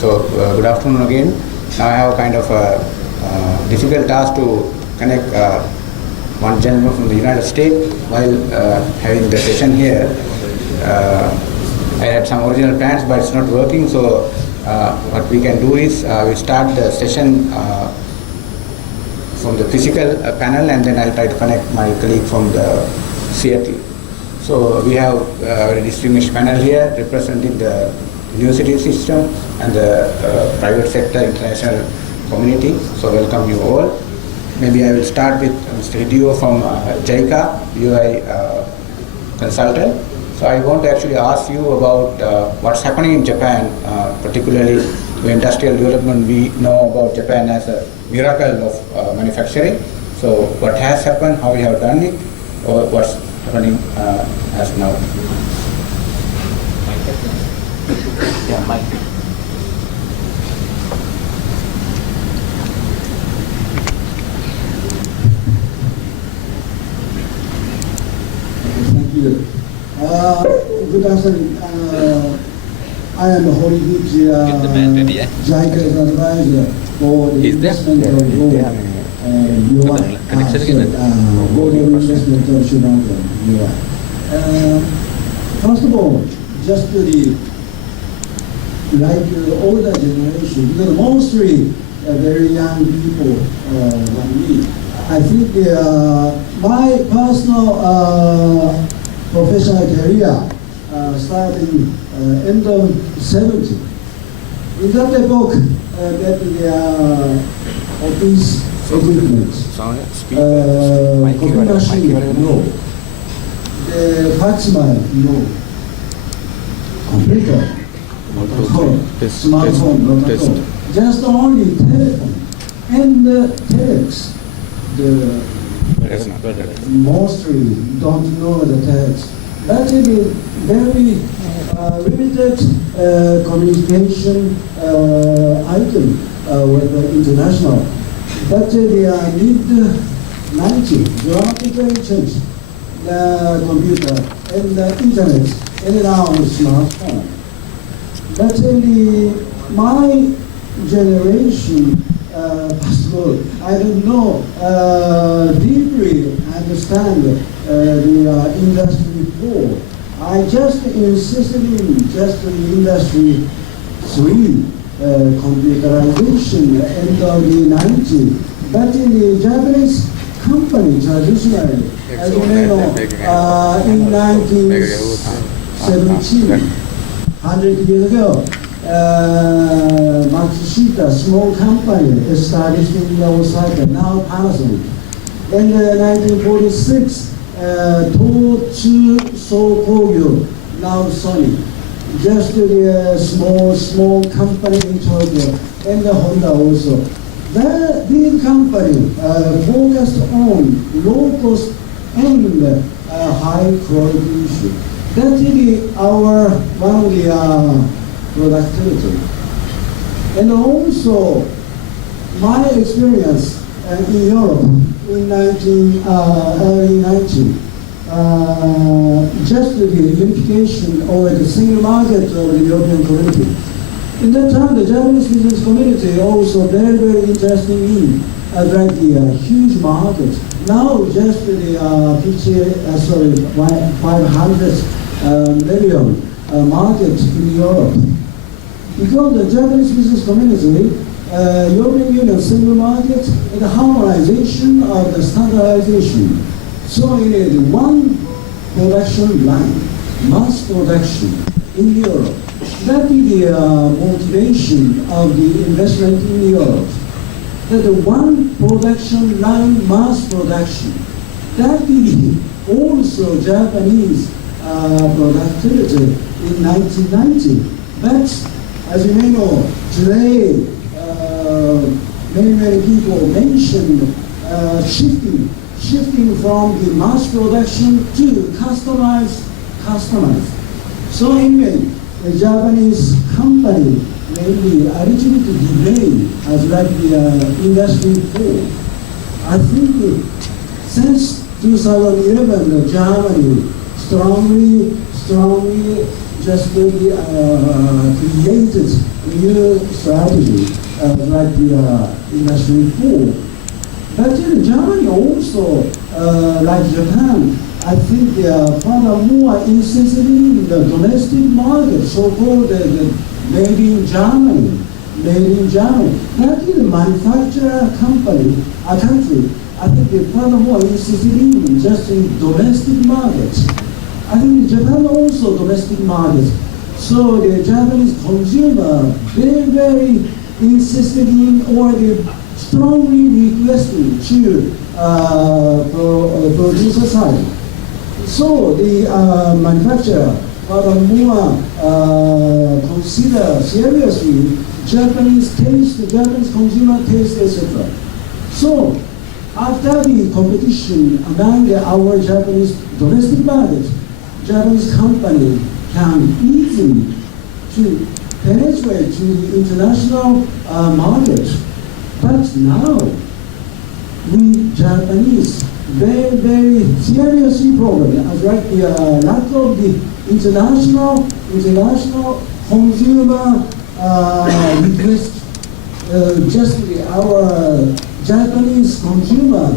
Good afternoon again. Now I have kind of a difficult task to connect one gentleman from the United States while having the session here. I had some original plans, but it's not working. So what we can do is we start the session from the physical panel, and then I'll try to connect my colleague from the Seattle. So we have a very distinguished panel here representing the university system and the private sector international community. So welcome you all. Maybe I will start with Mr. Hideo from JICA, UI consultant. So I want to actually ask you about what's happening in Japan, particularly the industrial development. We know about Japan as a miracle of manufacturing. So what has happened, how we have done it, or what's happening as now? Yeah, Mike. Thank you. Good afternoon. I am Horiguchi, JICA's advisor for the investment of Global investment of Shinano. First of all, just to the older generation, because mostly very young people like me, I think my personal professional career starting end of 70. In that epoch, that the office equipment, copy machine, no. The fax machine, no. Computer, not at all. Smartphone, not at all. Just only telephone and telex. The mostly don't know the text. That is very limited communication item with the international. But the mid-90s, dramatically changed the computer and the internet and now smartphone. But my generation, first of all, I don't know, deeply understand the industry 4. I just insisted in just the industry 3, computerization end of the 90s. But in the Japanese company, traditionally, as you may know, in 1917, 100 years ago, Matsushita, small company established in Osaka, now Panasonic. In 1946, Tochu Sokogyo, now Sony. Just the small company in Tokyo, and the Honda also. These companies focused on low cost and high quality issue. That is our one of the productivity. And also, my experience in Europe in early 90s, just the unification or the single market of the European community. In that time, the Japanese business community also very, very interesting in like the huge market. Now, just the 500 million market in Europe. Because the Japanese business community, European Union single market, and the harmonization of the standardization. So it is one production line, mass production in Europe. That is the motivation of the investment in Europe. That the one production line, mass production. That is also Japanese productivity in 1990. But as you may know, today many people mentioned shifting from the mass production to customized. So anyway, the Japanese company may be a little bit delayed as like the industry 4. I think since 2011, Germany strongly just created new strategy like the Industry 4. But in Germany also, like Japan, I think they are furthermore insisting in the domestic market, so-called made in Germany. Made in Germany. That is a manufacturer company, a country. I think they furthermore insisting just in domestic markets. I think Japan also domestic markets. So the Japanese consumer very insisted in, or they strongly requested to producer side. So the manufacturer furthermore consider seriously Japanese taste, Japanese consumer taste, etc. So after the competition among our Japanese domestic market, Japanese company can easily to penetrate to the international market. But now, we Japanese very seriously problem as like the lack of the international consumer request. Just our Japanese consumer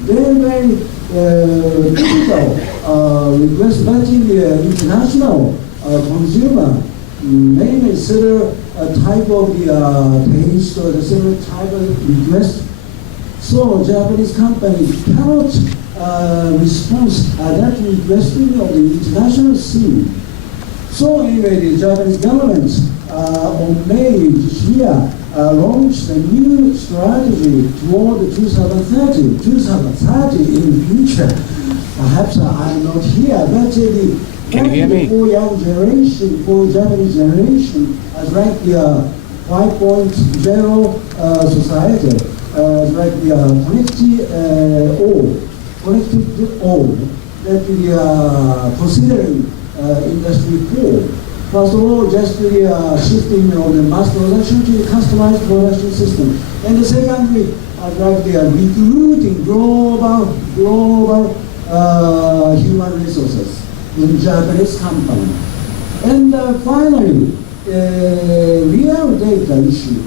very critical request, but in the international consumer may consider a type of the taste or the similar type of request. So Japanese companies cannot respond that requesting of the international scene. So anyway, the Japanese government on May this year launched a new strategy toward 2030. 2030 in the future. Perhaps I'm not here, but Can you hear me? for young generation, for Japanese generation, as like the 5.0 society, like the connected all, that we are considering Industry 4. First of all, just the shifting of the mass production to the customized production system. And secondly, like the recruiting global human resources in Japanese company. And finally, real data issue.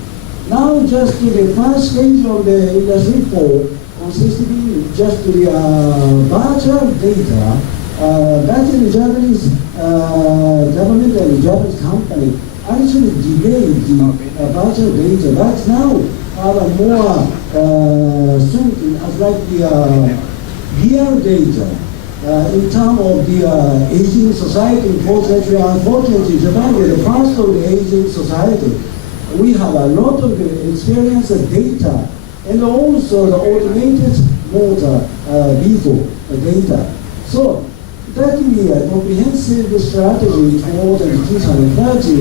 Now just the first stage of the Industry 4 consists in just the virtual data that in the Japanese government and the Japanese company actually delayed the virtual data. But now more strengthened as like the real data in terms of the aging society. Unfortunately, Japan is the first of the aging society. We have a lot of experience and data, and also the automated motor vehicle data. So that will be a comprehensive strategy toward 2030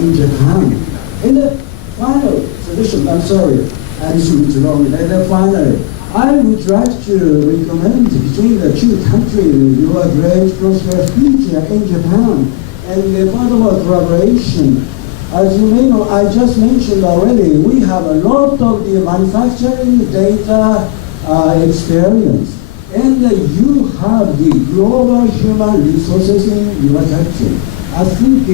in Japan. And the final solution, I'm sorry, I should be wrong. And then finally, I would like to recommend between the two countries your great prosperous future in Japan and the furthermore collaboration. As you may know, I just mentioned already, we have a lot of the manufacturing data experience. And you have the global human resources in your country. I think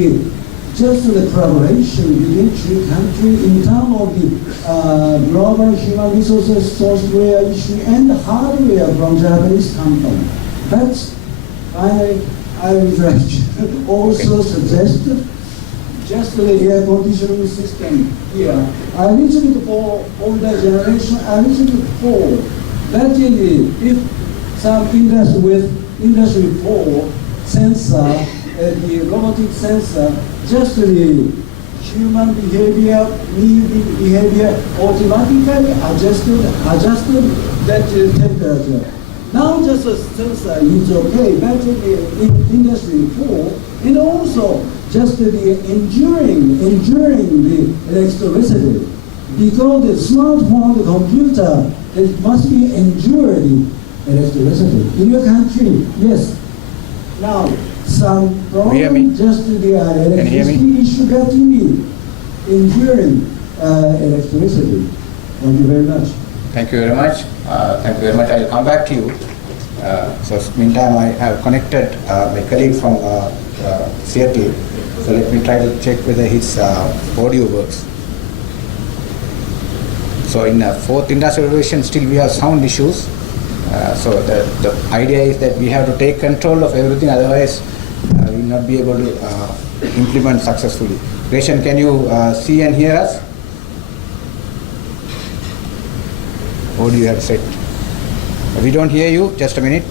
just the collaboration between two countries in terms of the global human resources, software issue, and hardware from Japanese company. But finally, I would like to also suggest just the air conditioning system here. A little bit for older generation, a little bit for that if some industry with Industry 4 sensor, the robotic sensor, just the human behavior, living behavior automatically adjusted that temperature. Now just a sensor is okay, but in Industry 4, and also just the enduring the electricity. Because the smartphone, the computer, it must be endured electricity. In your country, yes. Now, some problem just the electricity issue that you need enduring electricity. Thank you very much. Thank you very much. Thank you very much. I'll come back to you. So meantime, I have connected my colleague from Seattle. So let me try to check whether his audio works. So in fourth industrial revolution, still we have sound issues. So the idea is that we have to take control of everything, otherwise we will not be able to implement successfully. Greshan, can you see and hear us? What do you have to say? We don't hear you. Just a minute.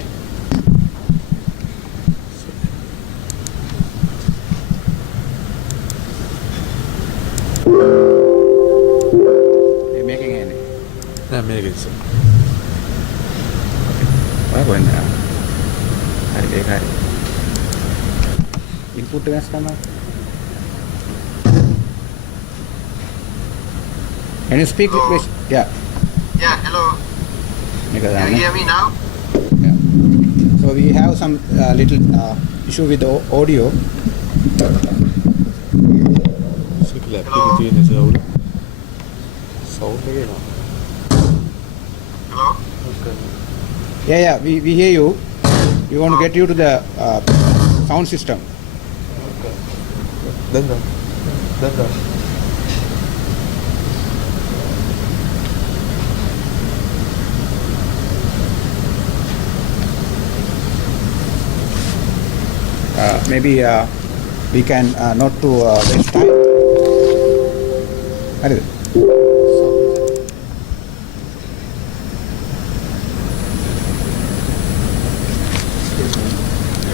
You're making any? I'm making some. Why going now? Input to customer. Can you speak English? Yeah. Yeah, hello. Because Can you hear me now? Yeah. So we have some little issue with the audio. Sikla පිළිතියෙන සවුල. සවුල් එකේ නෝ. Hello? Yeah, we hear you. We want to get you to the sound system. දැන් Maybe we can not to waste time. What is it?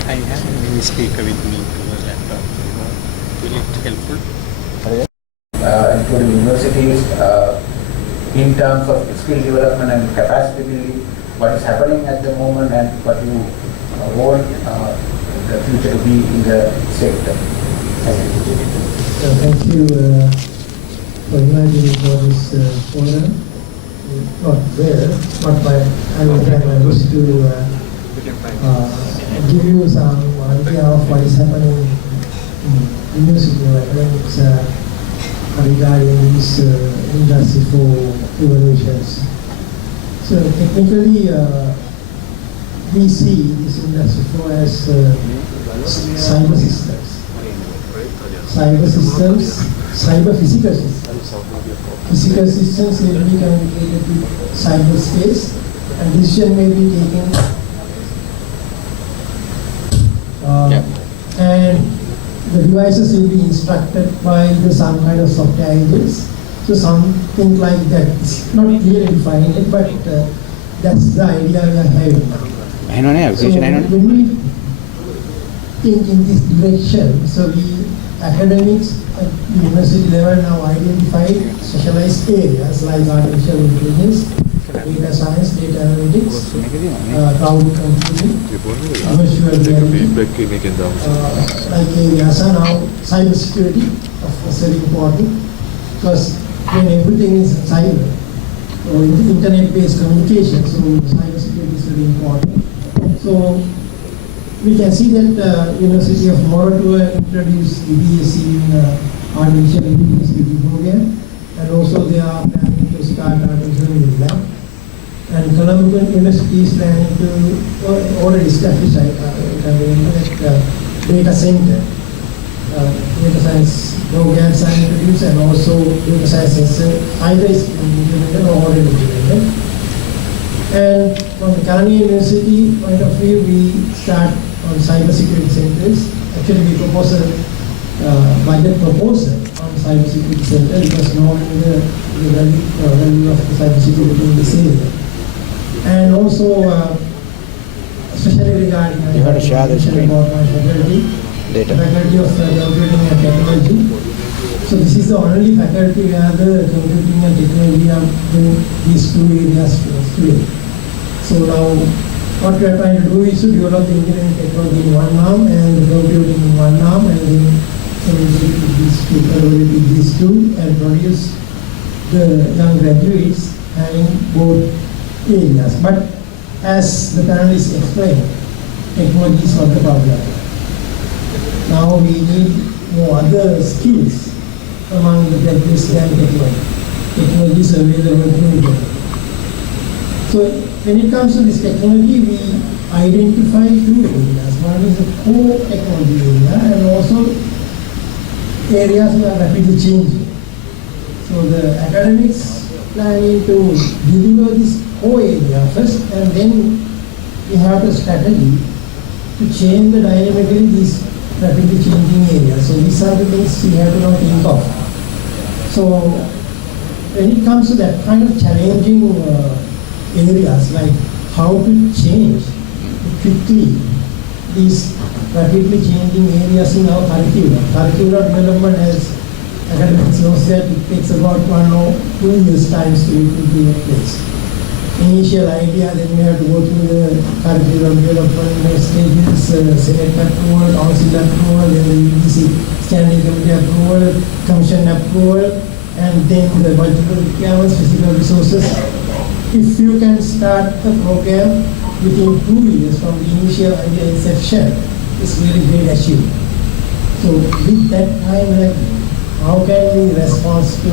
I have a mini speaker with me to the laptop. Will it helpful? Including universities, in terms of skill development and capacity building, what is happening at the moment and what you want the future to be in the sector. Thank you. Thank you for inviting me for this forum. Not there, but I will try my best to give you some idea of what is happening in university academics regarding this industry for evaluations. So technically, we see this industry for as cyber systems. Cyber systems, cyber physical systems. Physical systems may be communicated with cyberspace, and decision may be taken. And the devices will be instructed by some kind of software agents. So something like that. It's not clearly defining it, but that's the idea we are having now. So when we think in this direction, so we academics at university level now identify specialized areas like artificial intelligence, data science, data analytics, cloud computing, virtual reality, like areas are now cyber security, of course, very important, because when everything is cyber, or internet-based communication, so cyber security is very important. So we can see that University of Moratuwa introduced the BSc in artificial intelligence program, and also they are planning to start artificial intelligence lab. And Colombo University is planning to already establish a data center. Data science programs are introduced, and also data science either is implemented or already implemented. And from the Kalani University point of view, we start on cyber security centers. Actually, we propose a budget proposal on cyber security center because knowing the value of the cyber security in this area. And also, especially regarding you have to share the screen. About my faculty, Data. Faculty of Computing and Technology. So this is the only faculty where the computing and technology are in these two areas today. So now, what we are trying to do is to develop the engineering technology in one arm and the computing in one arm, and then collaborate with these two and produce the young graduates having both areas. But as the panelists explained, technology is not the problem. Now we need more other skills among the graduates than technology. Technology is available to everybody. So when it comes to this technology, we identify two areas. One is the core technology area and also areas that are rapidly changing. So the academics planning to deliver this core area first, and then we have a strategy to change the dynamically these rapidly changing areas. So these are the things we have to now think of. So when it comes to that kind of challenging areas, like how to change quickly these rapidly changing areas in our curriculum. Curriculum development, as academics knows, that it takes about 1 or 2 years time to be in place. Initial idea, then we have to go through the curriculum development stages, Senate approval, Council approval, then the UGC Standing Committee approval, Commission approval, and then the multiple requirements, physical resources. If you can start the program within 2 years from the initial idea inception, it's really great achievement. So with that time, like, how can we respond to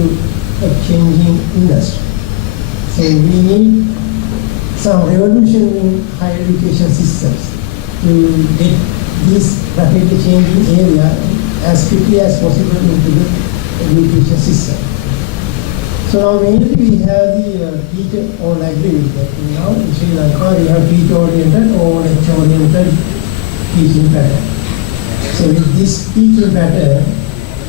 a changing industry? So we need some revolution in higher education systems to get this rapidly changing area as quickly as possible into the education system. So now mainly we have the teacher, all agree with that. Now in Sri Lanka we have teacher-oriented or lecture-oriented teaching pattern. So with this teaching pattern,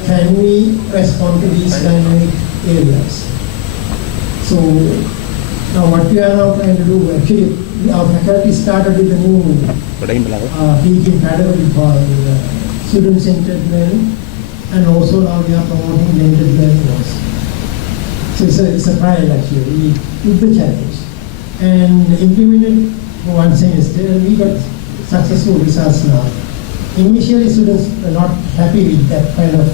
can we respond to these dynamic areas? So now what we are now trying to do, actually our faculty started with a new teaching pedagogy called student-centered learning, and also now we are promoting blended learning also. So it's a trial actually. We took the challenge and implemented for 1 semester, and we got successful results now. Initially students are not happy with that kind of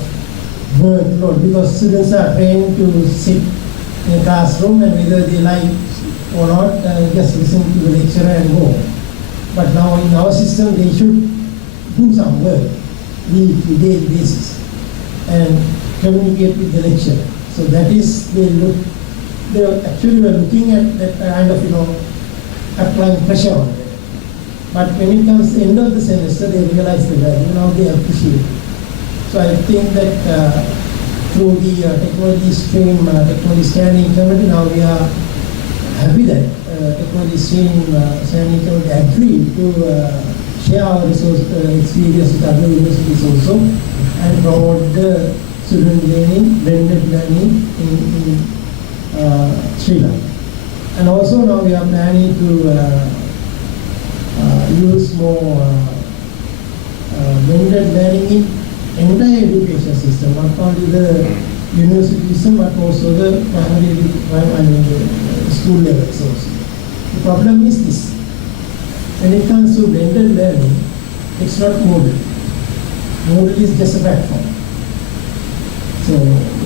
workload because students are trained to sit in a classroom and whether they like or not, just listen to the lecturer and go. But now in our system they should do some work, weekly, daily basis, and communicate with the lecturer. So that is, they actually were looking at that kind of, applying pressure on them. But when it comes to the end of the semester, they realize the value, now they appreciate it. So I think that through the technology stream, technology standing committee, now we are happy that technology stream standing committee agreed to share our resource experience with other universities also and promote the student learning, blended learning in Sri Lanka. And also now we are planning to use more blended learning in entire education system, not only the university system but also the school levels also. The problem is this: when it comes to blended learning, it's not Moodle. Moodle is just a platform. So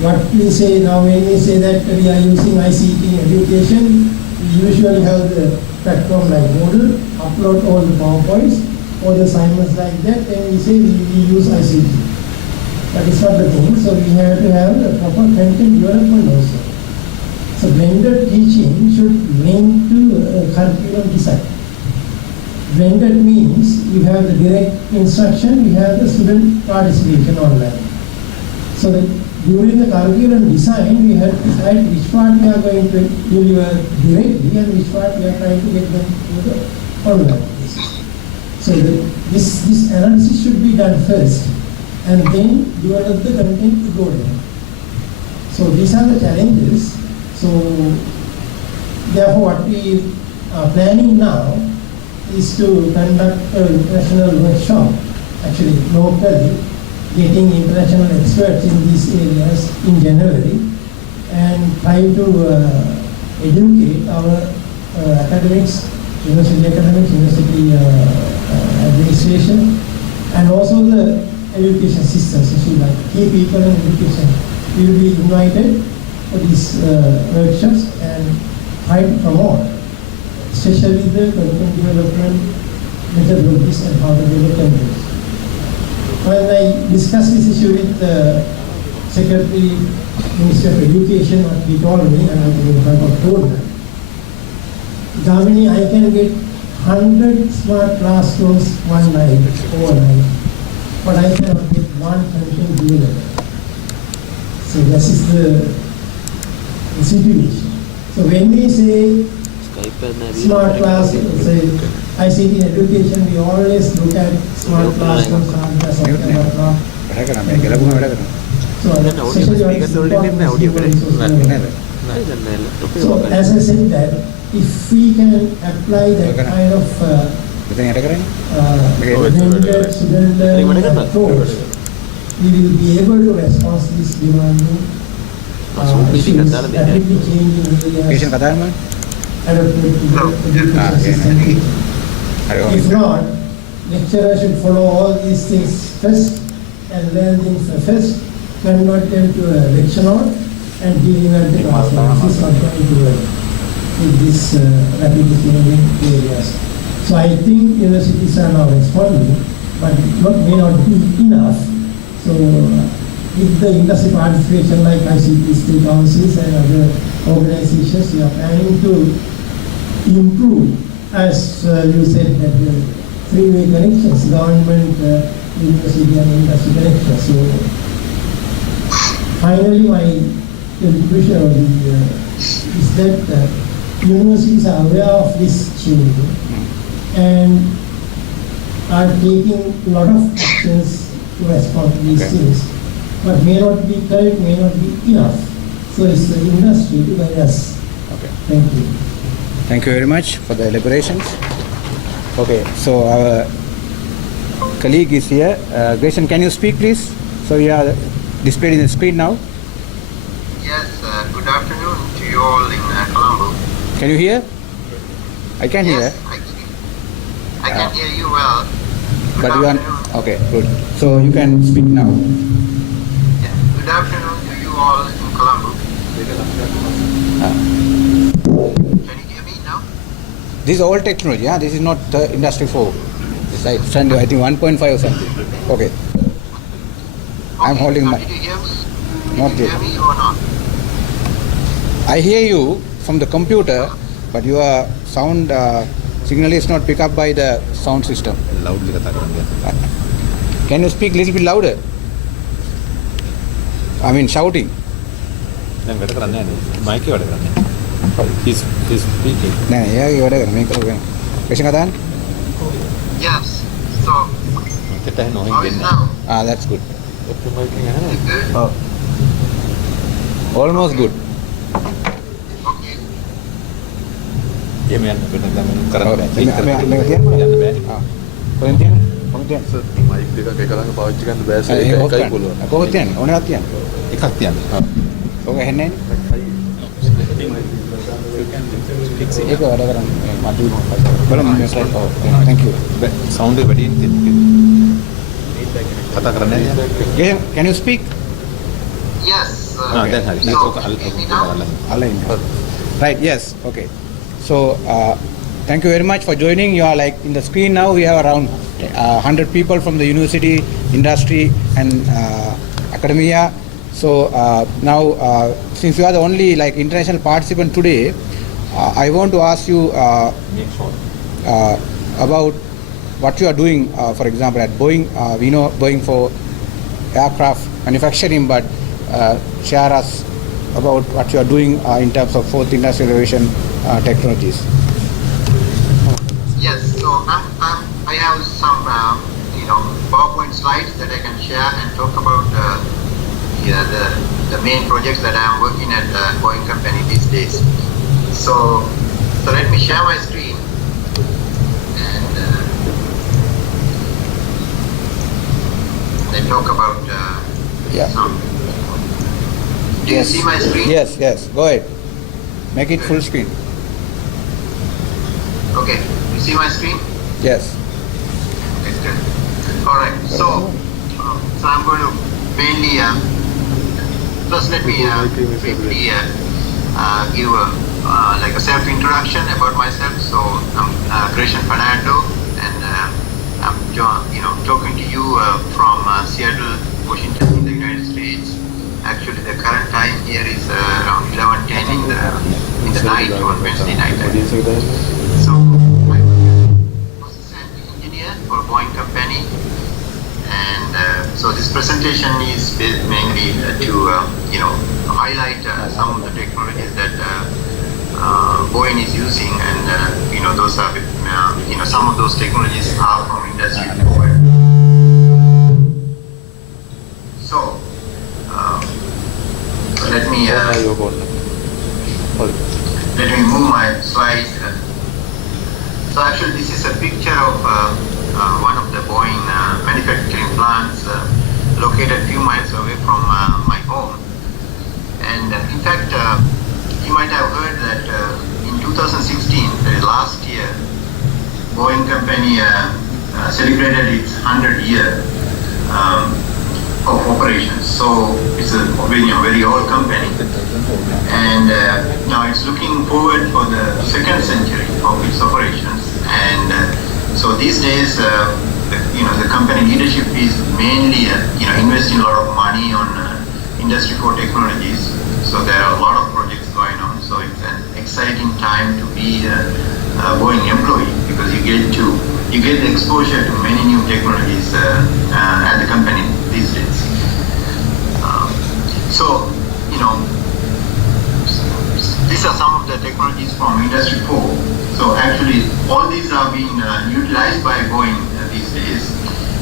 what we say now, when we say that we are using ICT in education, we usually have the platform like Moodle, upload all the PowerPoints, all the assignments like that, and we say we use ICT. That is not the thing. So we have to have a proper content development also. So blended teaching should link to curriculum design. Blended means you have the direct instruction, you have the student participation online. So that during the curriculum design, we have to decide which part we are going to deliver directly and which part we are trying to get them to the online basis. So this analysis should be done first, and then develop the content to go there. So these are the challenges. So therefore what we are planning now is to conduct an international workshop, actually locally, getting international experts in these areas in January, and try to educate our academics, university academics, university administration, and also the education systems, if you like, key people in education will be invited for these workshops and try to promote, especially the content development methodologies and how to develop content. When I discussed this issue with the Secretary, Minister of Education, he told me, and I told her, Gamini, I can get 100 smart classrooms one night, overnight, but I cannot get one content delivered. So this is the situation. So when we say smart class, say ICT education, we always look at smart classrooms and the software. So so as I said that, if we can apply that kind of blended approach, we will be able to respond to this demanding issues rapidly changing areas adapted to the education system. If not, lecturers should follow all these things first and learn things first, convert them to a lecture note and give them at the classroom. This is not going to work in these rapidly changing areas. So I think universities are now responding, but may not be enough. So with the industry participation like ICT state councils and other organizations, we are planning to improve, as you said, that the three-way connections, government, university and industry connections. So finally my conclusion is that universities are aware of this change and are taking a lot of actions to respond to these things, but may not be correct, may not be enough. So it's the industry to guide us. Okay. Thank you. Thank you very much for the elaborations. Okay, so our colleague is here. Greshan, can you speak please? So you are displayed in the screen now. Yes, good afternoon to you all in Colombo. Can you hear? I can hear. Yes, I can hear you well. Good But you afternoon. are okay. Good. So you can speak now. Yeah, good afternoon to you all in Colombo. Can you hear me now? This is old technology. Yeah, this is not Industry 4. It's like standard, I think 1.5 or something. Okay. I'm holding so my. Did you hear me? Not Did you yet. hear me or not? I hear you from the computer, but your sound signal is not picked up by the sound system. Loudly kata karenge. Can you speak a little bit louder? I mean shouting. දැන් වැඩ කරන්නේ නැහැ නේ. Mic එක වැඩ කරන්නේ. He's speaking. නෑ එයාගේ වැඩ කරන මේක කරගෙන. Greshan කතාන? Yes. So, මට දැන් නොහින් how is දෙන්න. now? That's good. ඔක්කොම මයික් එක යනවා. Is it good? Almost good. Okay. එහෙම යන්න බෑ දැන් කරන්න බෑ. මේක තියන්න යන්න බෑනේ. කොහෙන් තියන්නේ? කොහෙන් තියන්නේ? සර් මයික් දෙකක් එක ළඟ පාවිච්චි කරන්න බෑ සර්. ඒක එකයි පුළුවන්. කොහොමද තියන්නේ? ඕනෑවත් තියන්නේ. එකක් තියන්න. ඔක ඇහෙන්නේ නැහැ. ඒක වැඩ කරන්නේ මට බලමු මේක. Thank you. සවුන්ඩ් එක වැඩියෙන් තියෙනවා. කතා කරන්නේ නැහැ. Greshan, can you speak? Yes. දැන් හරි. So, ඒක can you hear me now? Align. Right, yes, okay. So, thank you very much for joining. You are like in the screen now, we have around 100 people from the university, industry and academia. So now, since you are the only like international participant today, I want to ask you about what you are doing, for example, at Boeing. We know Boeing for aircraft manufacturing, but share us about what you are doing in terms of fourth industrial revolution technologies. Yes, so I have some PowerPoint slides that I can share and talk about the main projects that I am working at Boeing company these days. So let me share my screen and then talk about Yeah. some. Do you see my screen? Yes, yes. Go ahead. Make it full screen. Okay, you see my screen? Yes. That's good. All right. So I'm going to mainly first let me briefly give like a self-introduction about myself. So I'm Greshan Fernando, and I'm talking to you from Seattle, Washington, in the United States. Actually, the current time here is around 11:10 in the night on Wednesday night. So I work Boeing company. And so this presentation is mainly to highlight some of the technologies that Boeing is using, and those are some of those technologies are from industry forward. So let me move my slide. So actually, this is a picture of one of the Boeing manufacturing plants located a few miles away from my home. And in fact, you might have heard that in 2016, last year, Boeing company celebrated its 100th year of operations. So it's a very old company, and now it's looking forward for the second century of its operations. And so these days, the company leadership is mainly investing a lot of money on Industry 4 technologies. So there are a lot of projects going on. So it's an exciting time to be a Boeing employee, because you get the exposure to many new technologies at the company these days. So these are some of the technologies from Industry 4. So actually, all these are being utilized by Boeing these days.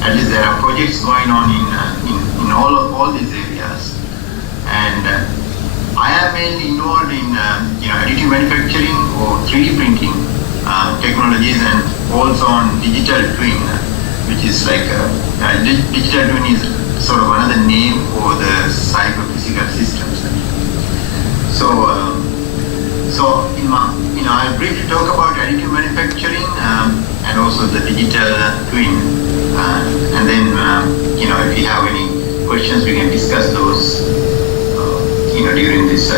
At least there are projects going on in all these areas. And I am mainly involved in additive manufacturing or 3D printing technologies, and also on digital twin, which is like digital twin is sort of another name for the cyber-physical systems. So I'll briefly talk about additive manufacturing and also the digital twin, and then if you have any questions, we can discuss those during this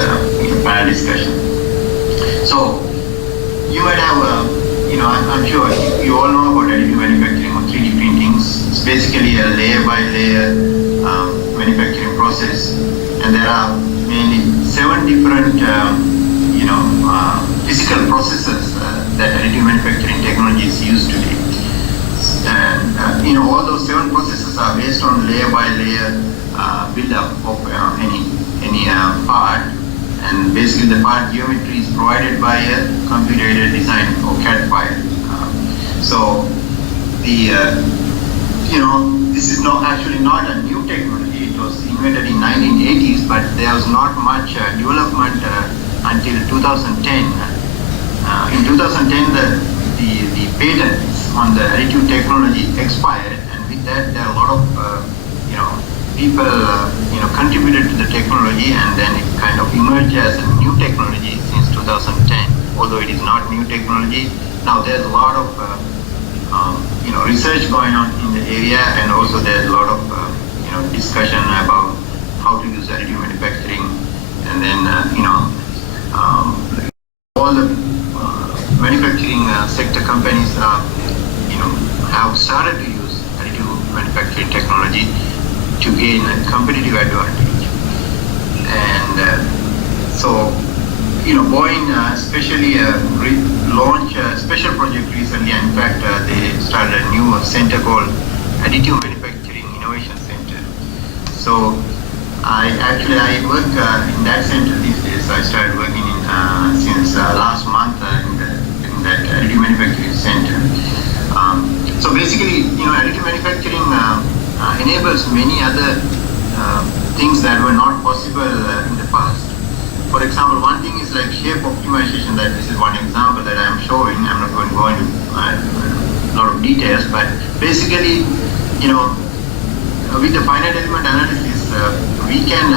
panel discussion. So you might have I'm sure you all know about additive manufacturing or 3D printings. It's basically a layer by layer manufacturing process, and there are mainly 7 different physical processes that additive manufacturing technology is used today. And all those 7 processes are based on layer by layer build-up of any part, and basically the part geometry is provided by a computer-aided design or CAD file. So this is actually not a new technology. It was invented in 1980s, but there was not much development until 2010. In 2010, the patents on the additive technology expired, and with that, there are a lot of people contributed to the technology, and then it kind of emerged as a new technology since 2010. Although it is not new technology, now there's a lot of research going on in the area, and also there's a lot of discussion about how to use additive manufacturing, and then all the manufacturing sector companies have started to use additive manufacturing technology to gain a competitive advantage. And so Boeing especially launched a special project recently. In fact, they started a new center called Additive Manufacturing Innovation Center. So I work in that center these days. I started working since last month in that additive manufacturing center. So basically, additive manufacturing enables many other things that were not possible in the past. For example, one thing is like shape optimization. That this is one example that I am showing. I'm not going to go into a lot of details, but basically, with the finite element analysis, we can,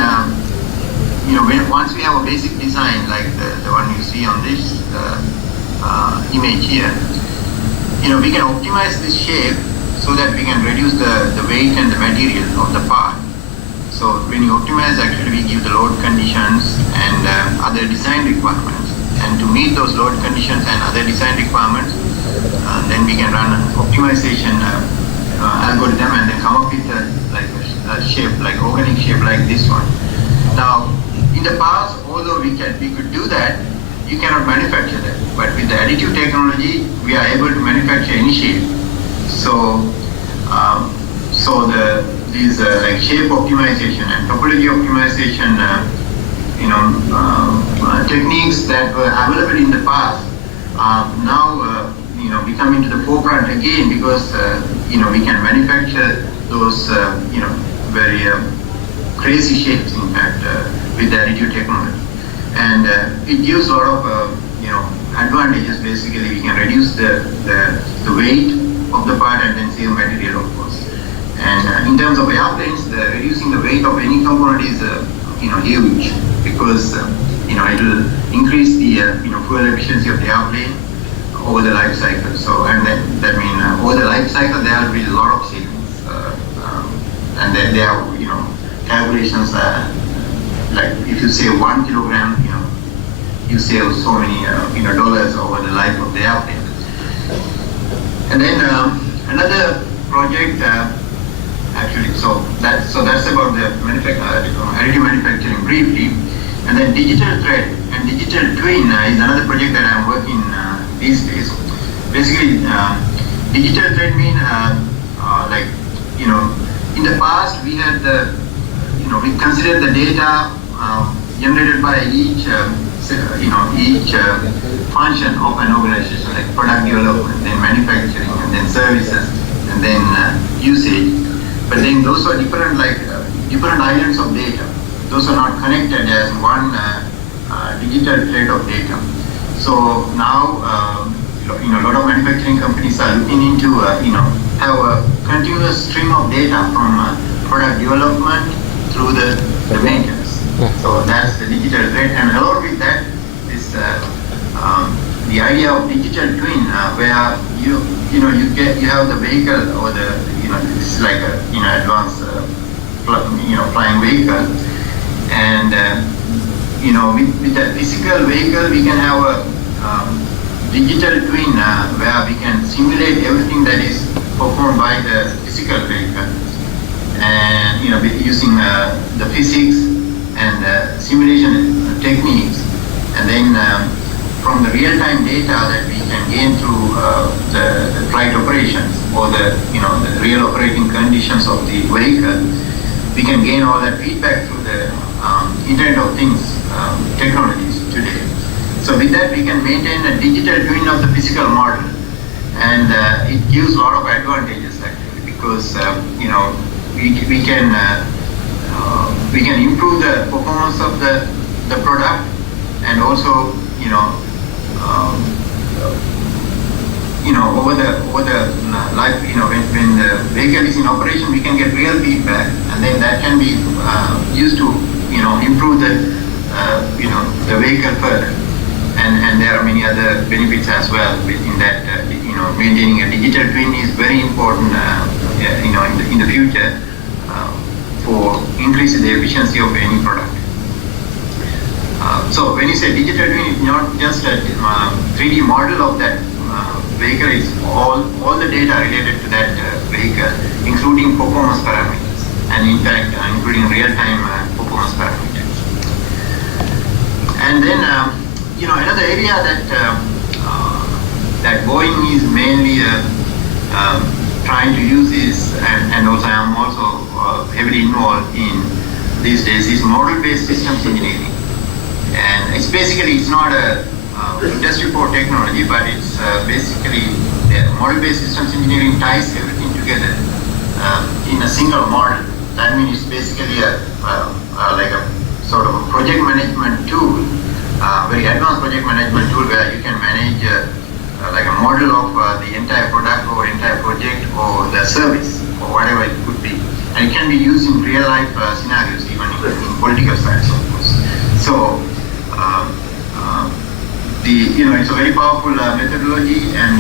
once we have a basic design like the one you see on this image here, we can optimize this shape so that we can reduce the weight and the material of the part. So when you optimize, actually we give the load conditions and other design requirements. And to meet those load conditions and other design requirements, then we can run an optimization algorithm and then come up with a shape, like organic shape like this one. Now, in the past, although we could do that, you cannot manufacture that. But with the additive technology, we are able to manufacture any shape. So So these like shape optimization and topology optimization, techniques that were available in the past are now becoming to the forefront again, because we can manufacture those very crazy shapes, in fact, with the additive technology, and it gives a lot of advantages. Basically, we can reduce the weight of the part and then save material, of course. And in terms of airplanes, reducing the weight of any component is huge, because it will increase the fuel efficiency of the airplane over the life cycle. So, and that means over the life cycle there will be a lot of savings, and then there are calculations like if you save 1 kilogram, you save so many dollars over the life of the airplane. And then another project. Actually, so that's about the additive manufacturing briefly, and then digital thread and digital twin is another project that I'm working these days. Basically, digital thread mean in the past we had we considered the data generated by each function of an organization, like product development, then manufacturing, and then services, and then usage. But then those are different, different islands of data. Those are not connected as one digital thread of data. So now, a lot of manufacturing companies are looking into, have a continuous stream of data from product development through the maintenance. So that's the digital thread, and along with that is the idea of digital twin, where you have the vehicle, or it's like a advanced flying vehicle, and with the physical vehicle we can have a digital twin where we can simulate everything that is performed by the physical vehicle, and using the physics and simulation techniques, and then from the real-time data that we can gain through the flight operations, or the real operating conditions of the vehicle, we can gain all that feedback through the Internet of Things technologies today. So with that we can maintain a digital twin of the physical model, and it gives a lot of advantages actually, because we can improve the performance of the product, and also over the life, when the vehicle is in operation, we can get real feedback, and then that can be used to improve the vehicle further, and there are many other benefits as well in that. Maintaining a digital twin is very important in the future for increasing the efficiency of any product. So when you say digital twin, it's not just a 3D model of that vehicle, it's all the data related to that vehicle, including performance parameters, and in fact including real-time performance parameters. And then another area that Boeing is mainly trying to use is, and also I'm also heavily involved in these days, is model-based systems engineering. And it's not a industry 4 technology, but it's basically the model-based systems engineering ties everything together in a single model. That means it's basically like a sort of a project management tool, very advanced project management tool, where you can manage like a model of the entire product or entire project or the service or whatever it could be. And it can be used in real life scenarios, even in political science, of course. So it's a very powerful methodology, and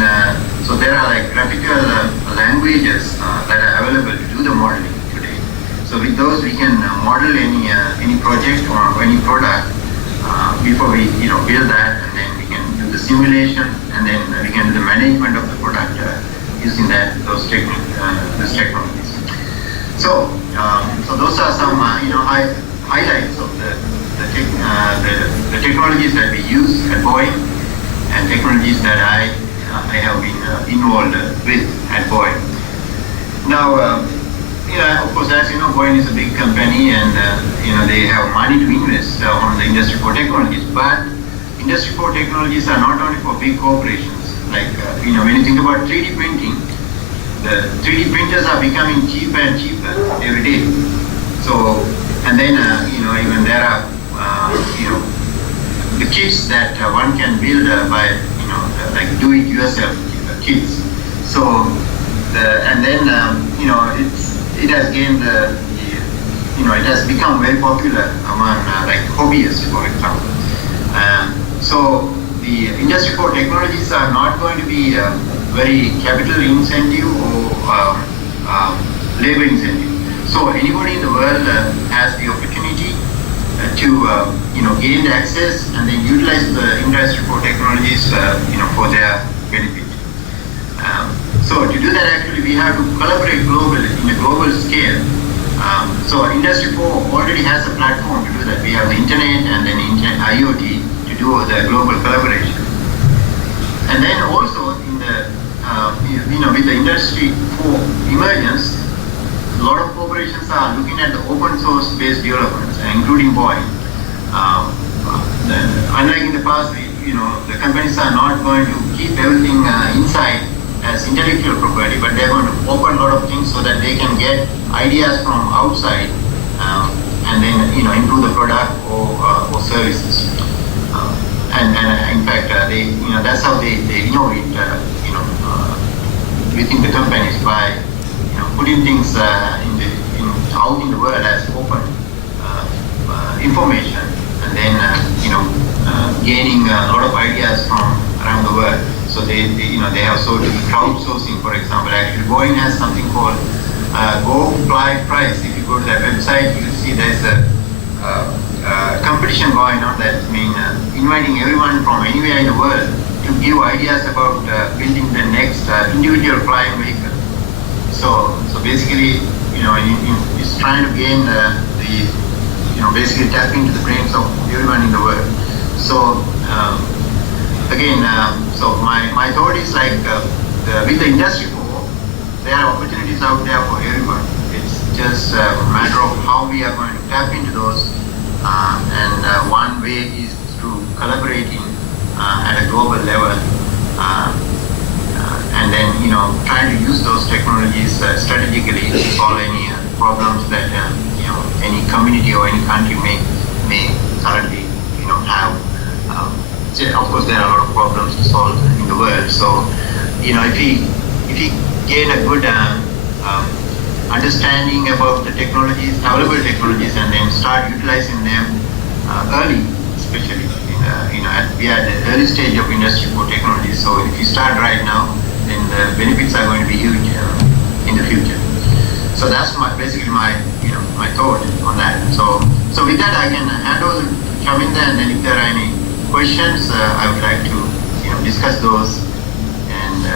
so there are like graphical languages that are available to do the modeling today. So with those we can model any project or any product before we build that, and then we can do the simulation, and then we can do the management of the product using those technologies. So those are some highlights of the technologies that we use at Boeing, and technologies that I have been involved with at Boeing. Now, of course, as you know, Boeing is a big company, and they have money to invest on the Industry 4 technologies. But Industry 4 technologies are not only for big corporations. Like when you think about 3D printing, the 3D printers are becoming cheaper and cheaper every day. So, and then even there are the kits that one can build by like do-it-yourself kits. So, and then it has gained it has become very popular among like hobbyists, for example. So the Industry 4 technologies are not going to be very capital incentive or labor incentive. So anybody in the world has the opportunity to gain the access and then utilize the Industry 4 technologies for their benefit. So to do that, actually we have to collaborate globally in a global scale. So Industry 4 already has a platform to do that. We have the internet and then IoT to do the global collaboration. And then also in the with the Industry 4 emergence, a lot of corporations are looking at the open source based developments, including Boeing. Unlike in the past, the companies are not going to keep everything inside as intellectual property, but they're going to open a lot of things so that they can get ideas from outside and then improve the product or services. And in fact, they that's how they innovate within the companies by putting things out in the world as open information, and then gaining a lot of ideas from around the world. So they have sort of crowdsourcing, for example. Actually, Boeing has something called Go Fly Prize. If you go to their website, you will see there's a competition going on that's inviting everyone from anywhere in the world to give ideas about building the next individual flying vehicle. So basically, it's trying to gain basically tap into the brains of everyone in the world. So again, so my thought is like with the Industry 4, there are opportunities out there for everyone. It's just a matter of how we are going to tap into those. And one way is through collaborating at a global level, and then trying to use those technologies strategically to solve any problems that any community or any country may currently have. Of course, there are a lot of problems to solve in the world. So, if we gain a good understanding about the technologies, available technologies, and then start utilizing them early, especially we are at the early stage of Industry 4 technology. So if you start right now, then the benefits are going to be huge in the future. So that's basically my thought on that. So with that, I can hand over to Chaminda, and then if there are any questions, I would like to discuss those, and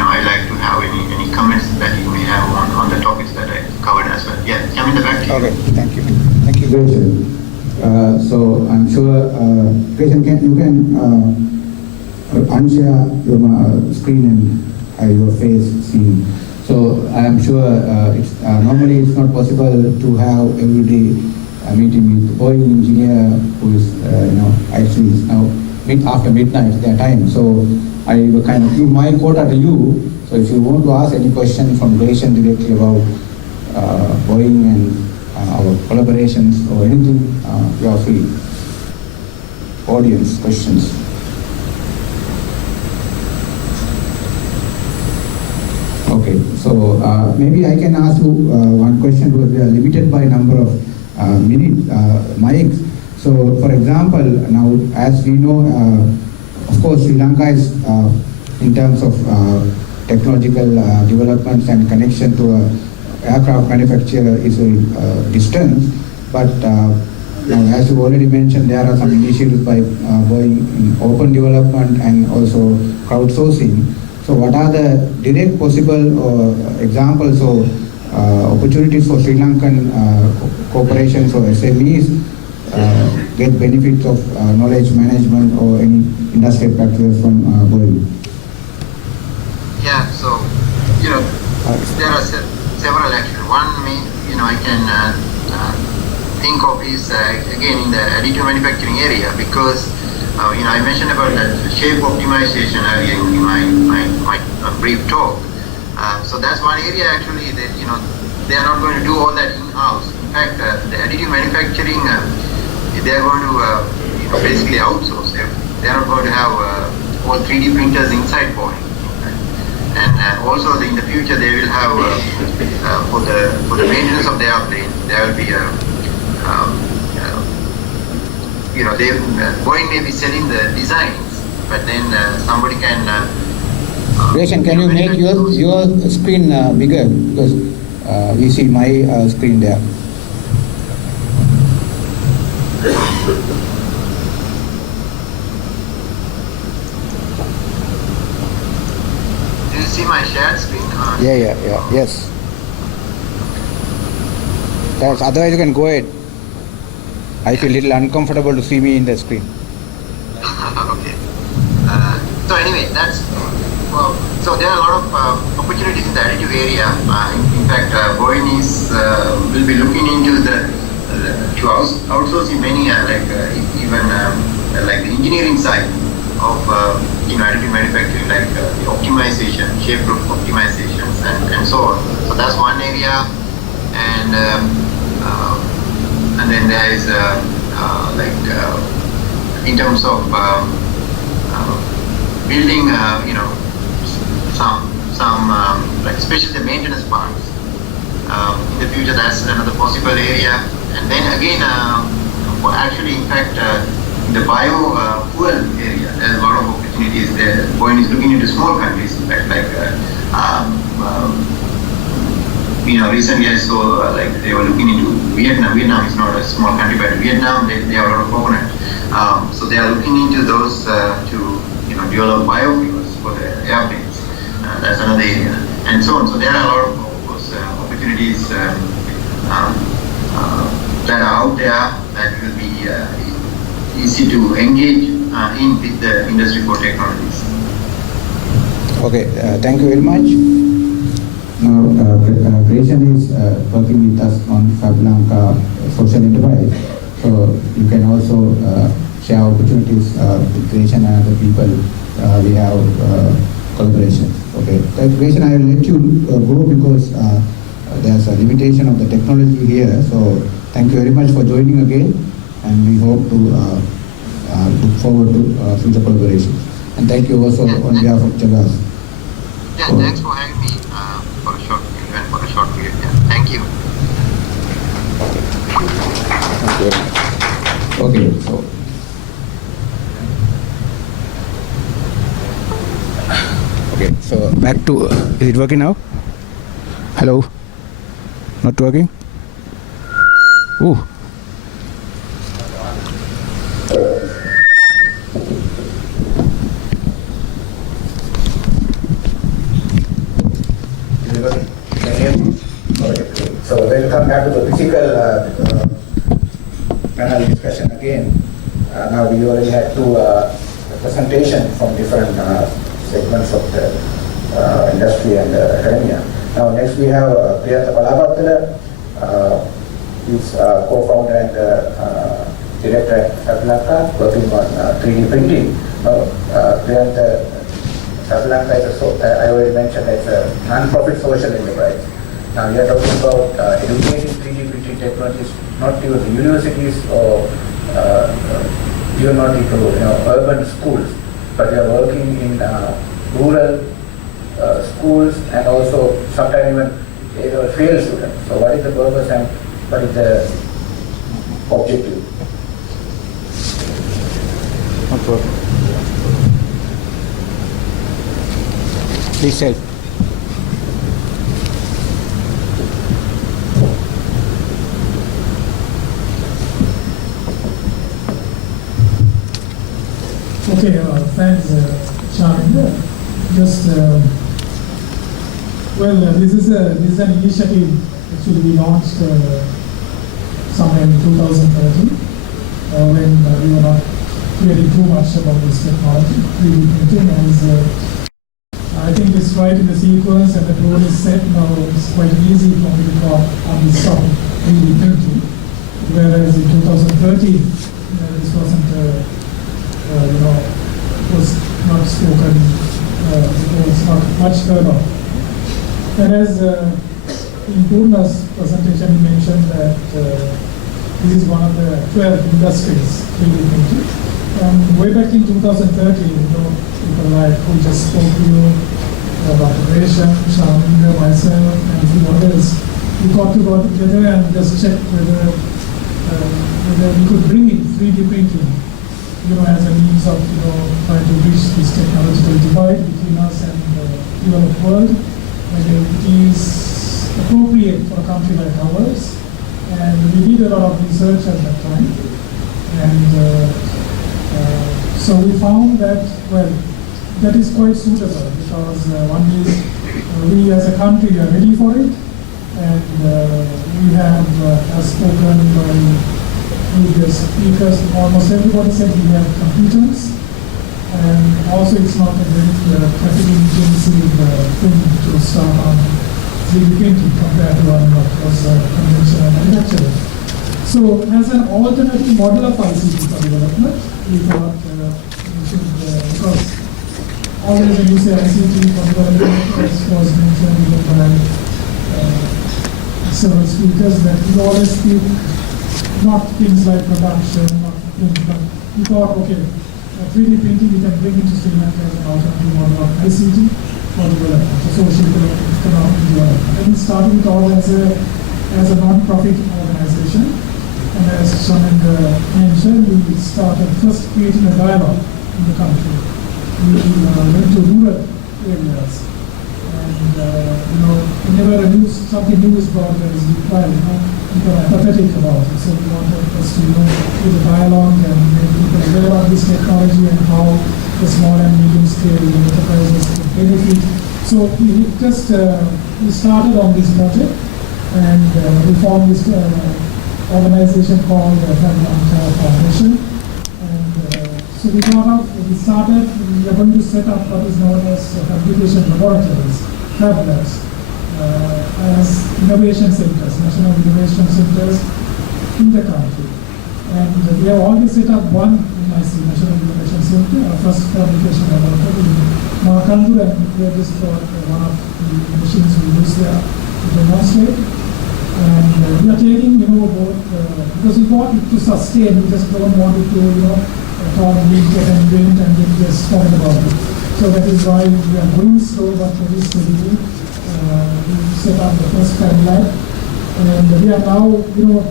I'd like to have any comments that you may have on the topics that I covered as well. Yeah, Chaminda, back to you. Okay, thank you. Thank you, Greshan. So I'm sure, Greshan, you can unshare your screen and have your face seen. So I'm sure normally it's not possible to have every day a meeting with Boeing engineer who is actually is now after midnight their time. So I will kind of give my quota to you. So if you want to ask any question from Greshan directly about Boeing and our collaborations or anything, you are free. Audience questions. Okay, so maybe I can ask you one question because we are limited by number of mics. So for example, now as we know, of course Sri Lanka is in terms of technological developments and connection to aircraft manufacturer is a distance, but now as you already mentioned, there are some initiatives by Boeing in open development and also crowdsourcing. So what are the direct possible examples or opportunities for Sri Lankan corporations or SMEs get benefits of knowledge management or any industry practices from Boeing? Yeah, so There are several actually. One I can think of is again in the additive manufacturing area, because I mentioned about that shape optimization earlier in my brief talk. So that's one area actually that they are not going to do all that in-house. In fact, the additive manufacturing they are going to basically outsource. They are not going to have all 3D printers inside Boeing. And also in the future they will have for the maintenance of the airplane there will be Boeing may be selling the designs, but then somebody can. Greshan, can you make your screen bigger, because we see my screen there. Do you see my shared screen? Yes. Otherwise you can go ahead. I feel a little uncomfortable to see me in the screen. Okay. So anyway, so there are a lot of opportunities in the additive area. In fact, Boeing will be looking into to outsourcing many even like the engineering side of additive manufacturing, like the optimization, shape group optimizations, and so on. So that's one area, and then there is in terms of building some like especially the maintenance parts. In the future, that's another possible area. And then again, actually, in fact, in the fuel area, there's a lot of opportunities there. Boeing is looking into small countries, in fact, like recently I saw they were looking into Vietnam. Vietnam is not a small country, but Vietnam they have a lot of coconut. So they are looking into those to develop biofuels for the airplanes. That's another area, and so on. So there are a lot of course, opportunities that are out there that will be easy to engage in with the Industry 4 technologies. Okay, thank you very much. Now, Greshan is working with us on Lanka social enterprise. So you can also share opportunities with Greshan and other people. We have collaboration. Okay, Greshan, I will let you go because there's a limitation of the technology here. So thank you very much for joining again, and we hope to look forward to future collaboration. And thank you also on behalf of JAGAAS. Yeah, thanks for having me for a short period. Yeah, thank you. Okay, so. Okay, so back to, is it working now? Hello? Not working? Ooh. Is it working? Can you hear me? Okay. So welcome back to the physical panel discussion again. Now we already had two presentations from different segments of the industry and academia. Now next we have Priyantha Palapattala, he's co-founder and director at Lanka, working on 3D printing. Priyantha, Lanka is I already mentioned, it's a non-profit social enterprise. Now we are talking about educating 3D printing technologies, not to the universities or even not into urban schools, but we are working in rural schools and also sometimes even failed students. So what is the purpose and what is the objective? Please say. Okay, thanks, Chaminda. Just this is an initiative actually we launched somewhere in 2013 when we were not hearing too much about this technology. 3D printing, as I think it's right in the sequence and the tone is set now. It's quite easy for me to talk on this topic, 3D printing. Whereas in 2013, this wasn't, was not spoken, it was not much heard of. Whereas in Purna's presentation, he mentioned that this is one of the 12 industries 3D printing. Way back in 2013, people like who just spoke to you, Dr. Greshan, Chaminda, myself, and a few others, we got together and just checked whether we could bring in 3D printing, as a means of, trying to bridge this technological divide between us and the developed world, whether it is appropriate for a country like ours. And we did a lot of research at that time. And so we found that, well, that is quite suitable because one is we as a country are ready for it, and we have, as spoken by previous speakers, almost everybody said we have computers, and also it's not a very traffic-intensive thing to start on 3D printing compared to what was conventional manufacturing. So as an alternative model of ICT for development, we thought we should, because always when you say ICT for development, as was mentioned even by several speakers, that we always speak not things like production, not things, but we thought, okay, 3D printing we can bring into Sri Lanka as an alternative model of ICT for development, for social economic development. And we started it all as a non-profit organization. And as Chaminda mentioned, we started first creating a dialogue in the country. We went to rural areas, and whenever something new is brought, there is required, people are apathetic about it. So we wanted us to do the dialogue and make people aware of this technology and how the small and medium scale enterprises can benefit. So we just we started on this project, and we formed this organization called the Lanka Foundation. And so we started, we are going to set up what is known as computation laboratories, fab labs, as innovation centers, national innovation centers in the country. And we have already set up one NIC, National Innovation Center, our first fabrication laboratory in Makandura, and we have just got one of the machines we use there to demonstrate. And we are taking, both, because we want it to sustain, we just don't want it to, talk, get and invent and then just forget about it. So that is why we are going slow but very steadily. We set up the first fab lab, and we are now,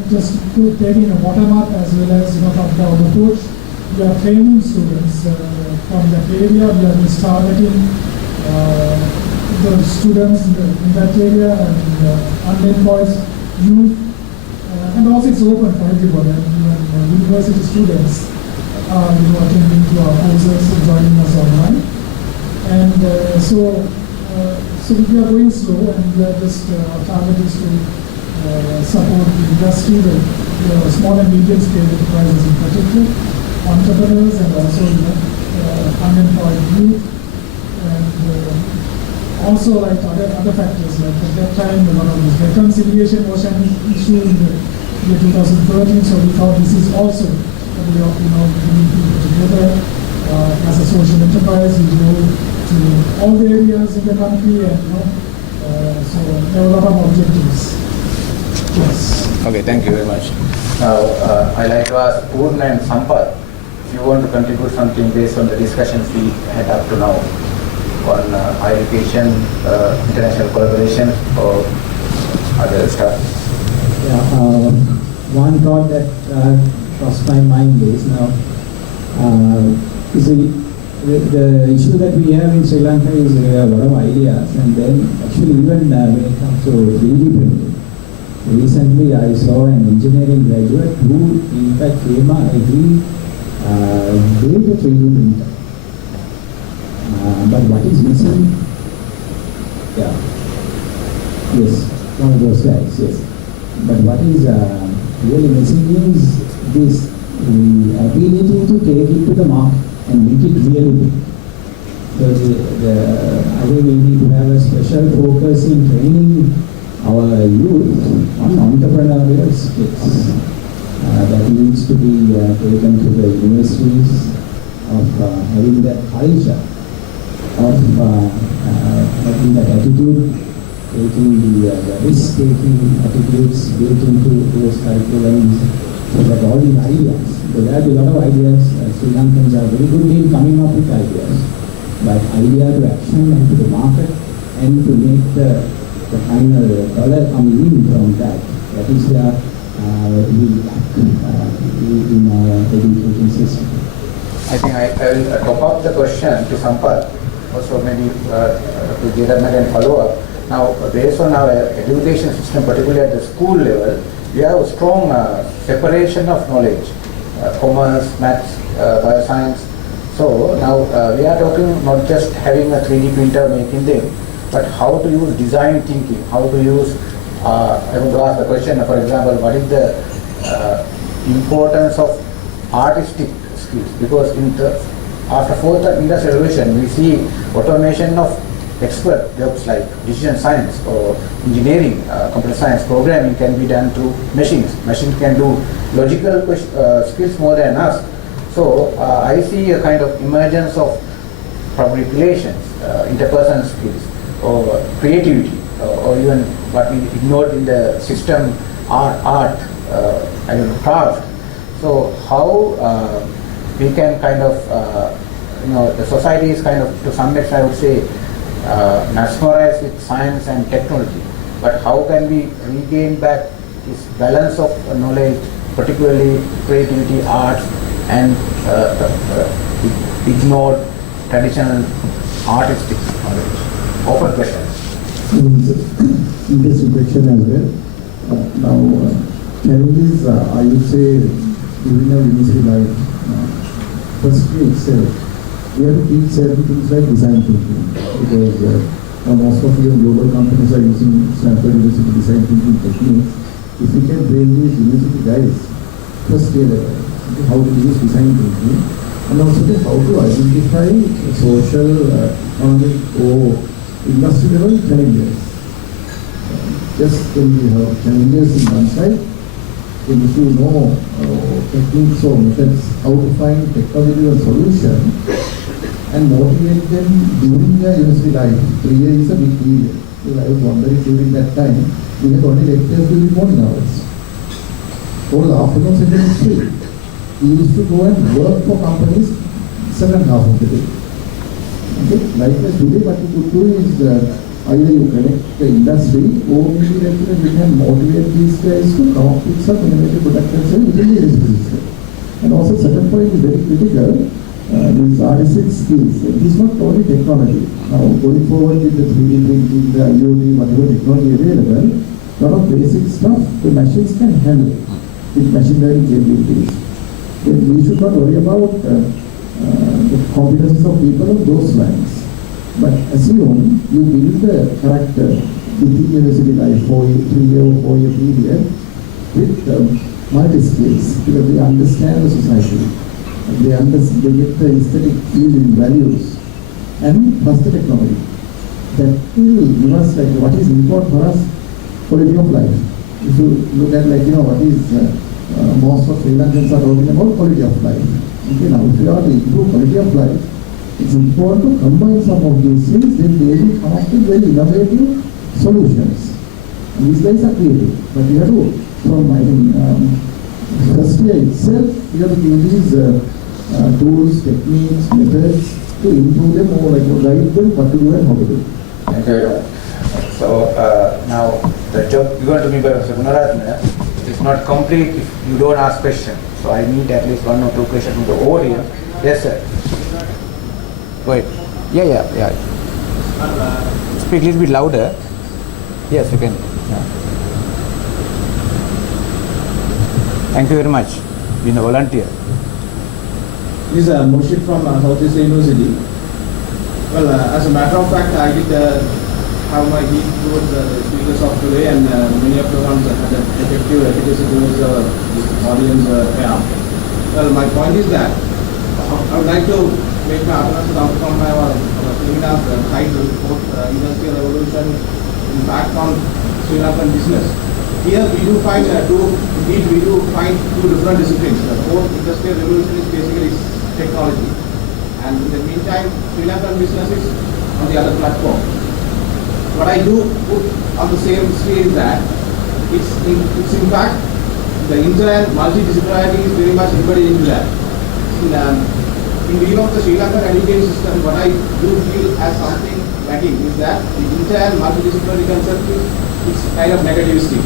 just taking a bottom-up as well as, top-down approach. We are training students from that area. We are just targeting the students in that area and unemployed youth, and also it's open for everybody. Even university students are attending to our courses and joining us online. And so we are going slow, and we are just our target is to support the industry, the small and medium scale enterprises in particular, entrepreneurs, and also unemployed youth, and also like other factors, like at that time one of this reconciliation was an issue in the year 2013, so we thought this is also a way of bringing people together as a social enterprise. We go to all the areas in the country, and so there are a lot of objectives. Yes. Okay, thank you very much. Now I'd like to ask Purna and Sampath if you want to contribute something based on the discussions we had up to now on higher education, international collaboration, or other stuff. Yeah, one thought that crossed my mind is now is the issue that we have in Sri Lanka is a lot of ideas, and then actually even when it comes to 3D printing, recently I saw an engineering graduate who in fact came out, he built a 3D printer. But what is missing? Yeah. Yes, one of those guys, yes. But what is really missing is this ability to take it to the market and make it really big. So I think we special focus in training our youth on entrepreneurial skills. That needs to be taken to the universities of having that culture of having that attitude, taking the risk-taking attitudes built into those curriculums, so that all these ideas, there are a lot of ideas, Sri Lankans are very good in coming up with ideas, but idea to action and to the market and to make the final dollar coming in from that, that is the we lack in our education system. I think I will top up the question to Sampath, also maybe to Jidamad and follow up. Now, based on our education system, particularly at the school level, we have a strong separation of knowledge, commerce, maths, bioscience. So now we are talking not just having a 3D printer making them, but how to use design thinking, how to use, I want to ask the question, for example, what is the importance of artistic skills? Because in the, after fourth industrial revolution, we see automation of expert jobs like decision science or engineering, computer science, programming can be done through machines. Machines can do logical skills more than us. So I see a kind of emergence of probably relations, interpersonal skills, or creativity, or even what we ignored in the system, art, I don't know, craft. So how we can kind of, the society is kind of, to some extent I would say, mesmerized with science and technology. But how can we regain back this balance of knowledge, particularly creativity, arts, and ignored traditional artistic knowledge? Open question. Interesting question as well. Now, challenges, I would say, during our university life, firstly itself, we have to teach certain things like design thinking, because most of your global companies are using Stanford University design thinking techniques. If we can train these university guys, first year level, how to use design thinking, and also how to identify social, economic, or industry level challenges. Just when we have challenges in one side, then if you know techniques or methods, how to find technological solution and motivate them during their university life. 3 years is a big period. So I was wondering during that time, we had only lectures during morning hours. For the afternoon session is free. We used to go and work for companies second half of the day. Okay? Like today, what you could do is either you connect the industry or maybe you can motivate these guys to come up with some innovative products within the industry system. And also second point is very critical, these artistic skills. It is not only technology. Now going forward with the 3D printing, the IoT, whatever technology available, a lot of basic stuff the machines can handle with machine learning capabilities. Then we should not worry about the competencies of people on those lines. But assume you build the character within university life for 3 year or 4 year period with multi-skills, because they understand the society, they get the aesthetic feeling, values, and plus the technology. That will give us like what is important for us, quality of life. If you look at what is most of Sri Lankans are talking about quality of life. Okay, now if you are to improve quality of life, it's important to combine some of these things, then they will come up with very innovative solutions. And these guys are creative, but you have to, from first year itself, you have to give these tools, techniques, methods to improve them or guide them what to do and how to do. Thank you very much. So now the job given to me by Mr. Gunaratna is not complete if you don't ask questions. So I need at least 1 or 2 questions from the audience. Yes, sir. Go ahead. Yeah. Speak a little bit louder. Yes, you can. Yeah. Thank you very much. Being a volunteer. This is Murshid from Southeast University. Well, as a matter of fact, I did have my heat towards the speakers of today, and many of the ones that had an effective efficacy towards the audience. Well, my point is that I would like to make my utterances out from my seminar title, Industrial Revolution Impact on Sri Lankan Business. Here we do find two different disciplines. The fourth industrial revolution is basically technology, and in the meantime, Sri Lankan business is on the other platform. What I do put on the same scale is that it's in fact the inter and multidisciplinarity is very much embedded into that. In view of the Sri Lankan education system, what I do feel as something lacking is that the inter and multidisciplinary concept is kind of negativistic.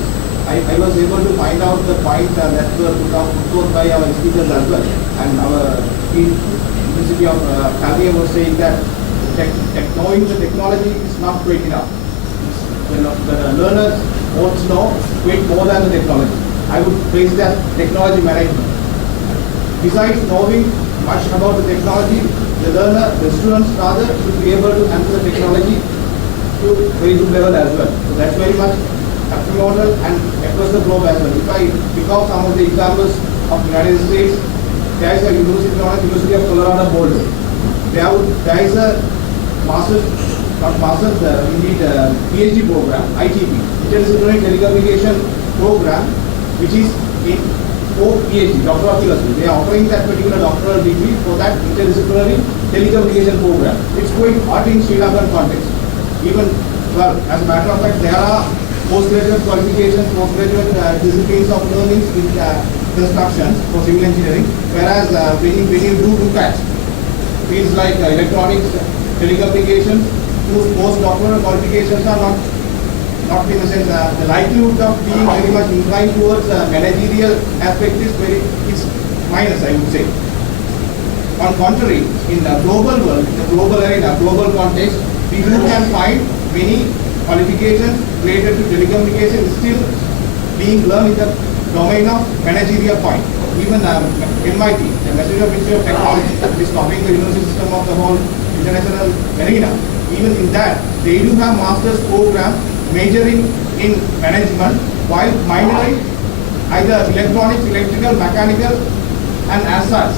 I was able to find out the point that were put forth by our speakers as well, and our University of California was saying that knowing the technology is not quite enough. The learners want to know quite more than the technology. I would phrase that technology management. Besides knowing much about the technology, the students rather should be able to handle the technology to very good level as well. So that's very much accidental and across the globe as well. If I pick out some of the examples of the United States, there is a University of Colorado Boulder. There is a PhD program, ITP, Interdisciplinary Telecommunication Program, which is in PhD, Doctor of Philosophy. They are offering that particular doctoral degree for that interdisciplinary telecommunication program. It's quite hot in Sri Lankan context. Even, well, as a matter of fact, there are postgraduate qualifications, postgraduate disciplines of learning in construction for civil engineering, whereas when you do look at fields like electronics, telecommunications, whose postdoctoral qualifications are not in the sense, the likelihood of being very much inclined towards managerial aspect is minus, I would say. On contrary, in the global world, in the global arena, global context, we can find many qualifications related to telecommunication still being learned in the domain of managerial point. Even MIT, the Ministry of Technology, is covering the university system of the whole international arena. Even in that, they do have master's program majoring in management, while minoring either electronics, electrical, mechanical, and as such,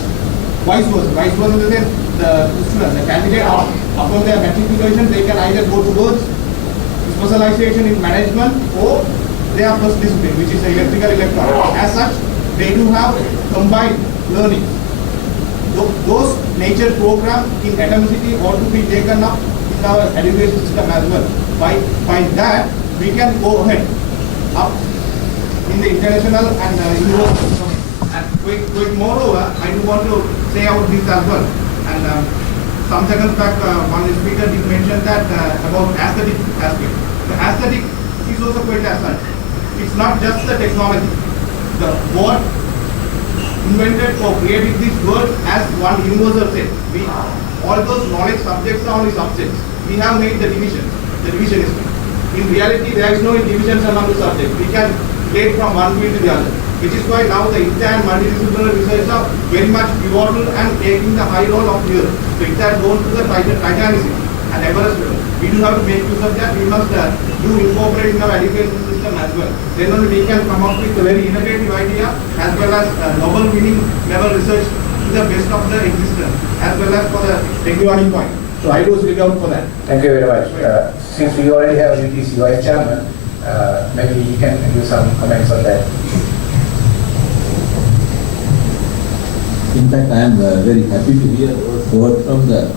vice versa. Vice versa in the sense, the student, the candidate, upon their matriculation, they can either go towards specialization in management or their first discipline, which is electrical electronics. As such, they do have combined learning. Those nature programs in atomicity ought to be taken up in our education system as well. By that, we can go ahead up in the international and universal system. And moreover, I do want to say about this as well. And some seconds back, one speaker did mention that about aesthetic aspect. The aesthetic is also quite as such. It's not just the technology. The what invented or created this world as one universal set. All those knowledge subjects are only subjects. We have made the division. The division is in reality there is no divisions among the subjects. We can relate from one field to the other. Which is why now the inter and multidisciplinary research are very much pivotal and taking the high role of here. So it has gone to the titanism and Everest level. We do have to make use of that. We must do incorporate in our education system as well. Then only we can come up with a very innovative idea as well as novel winning level research to the best of the existence as well as for the technology point. So I do speak out for that. Thank you very much. Since we already have UTC Vice Chairman, maybe you can give some comments on that. In fact, I am very happy to hear word from the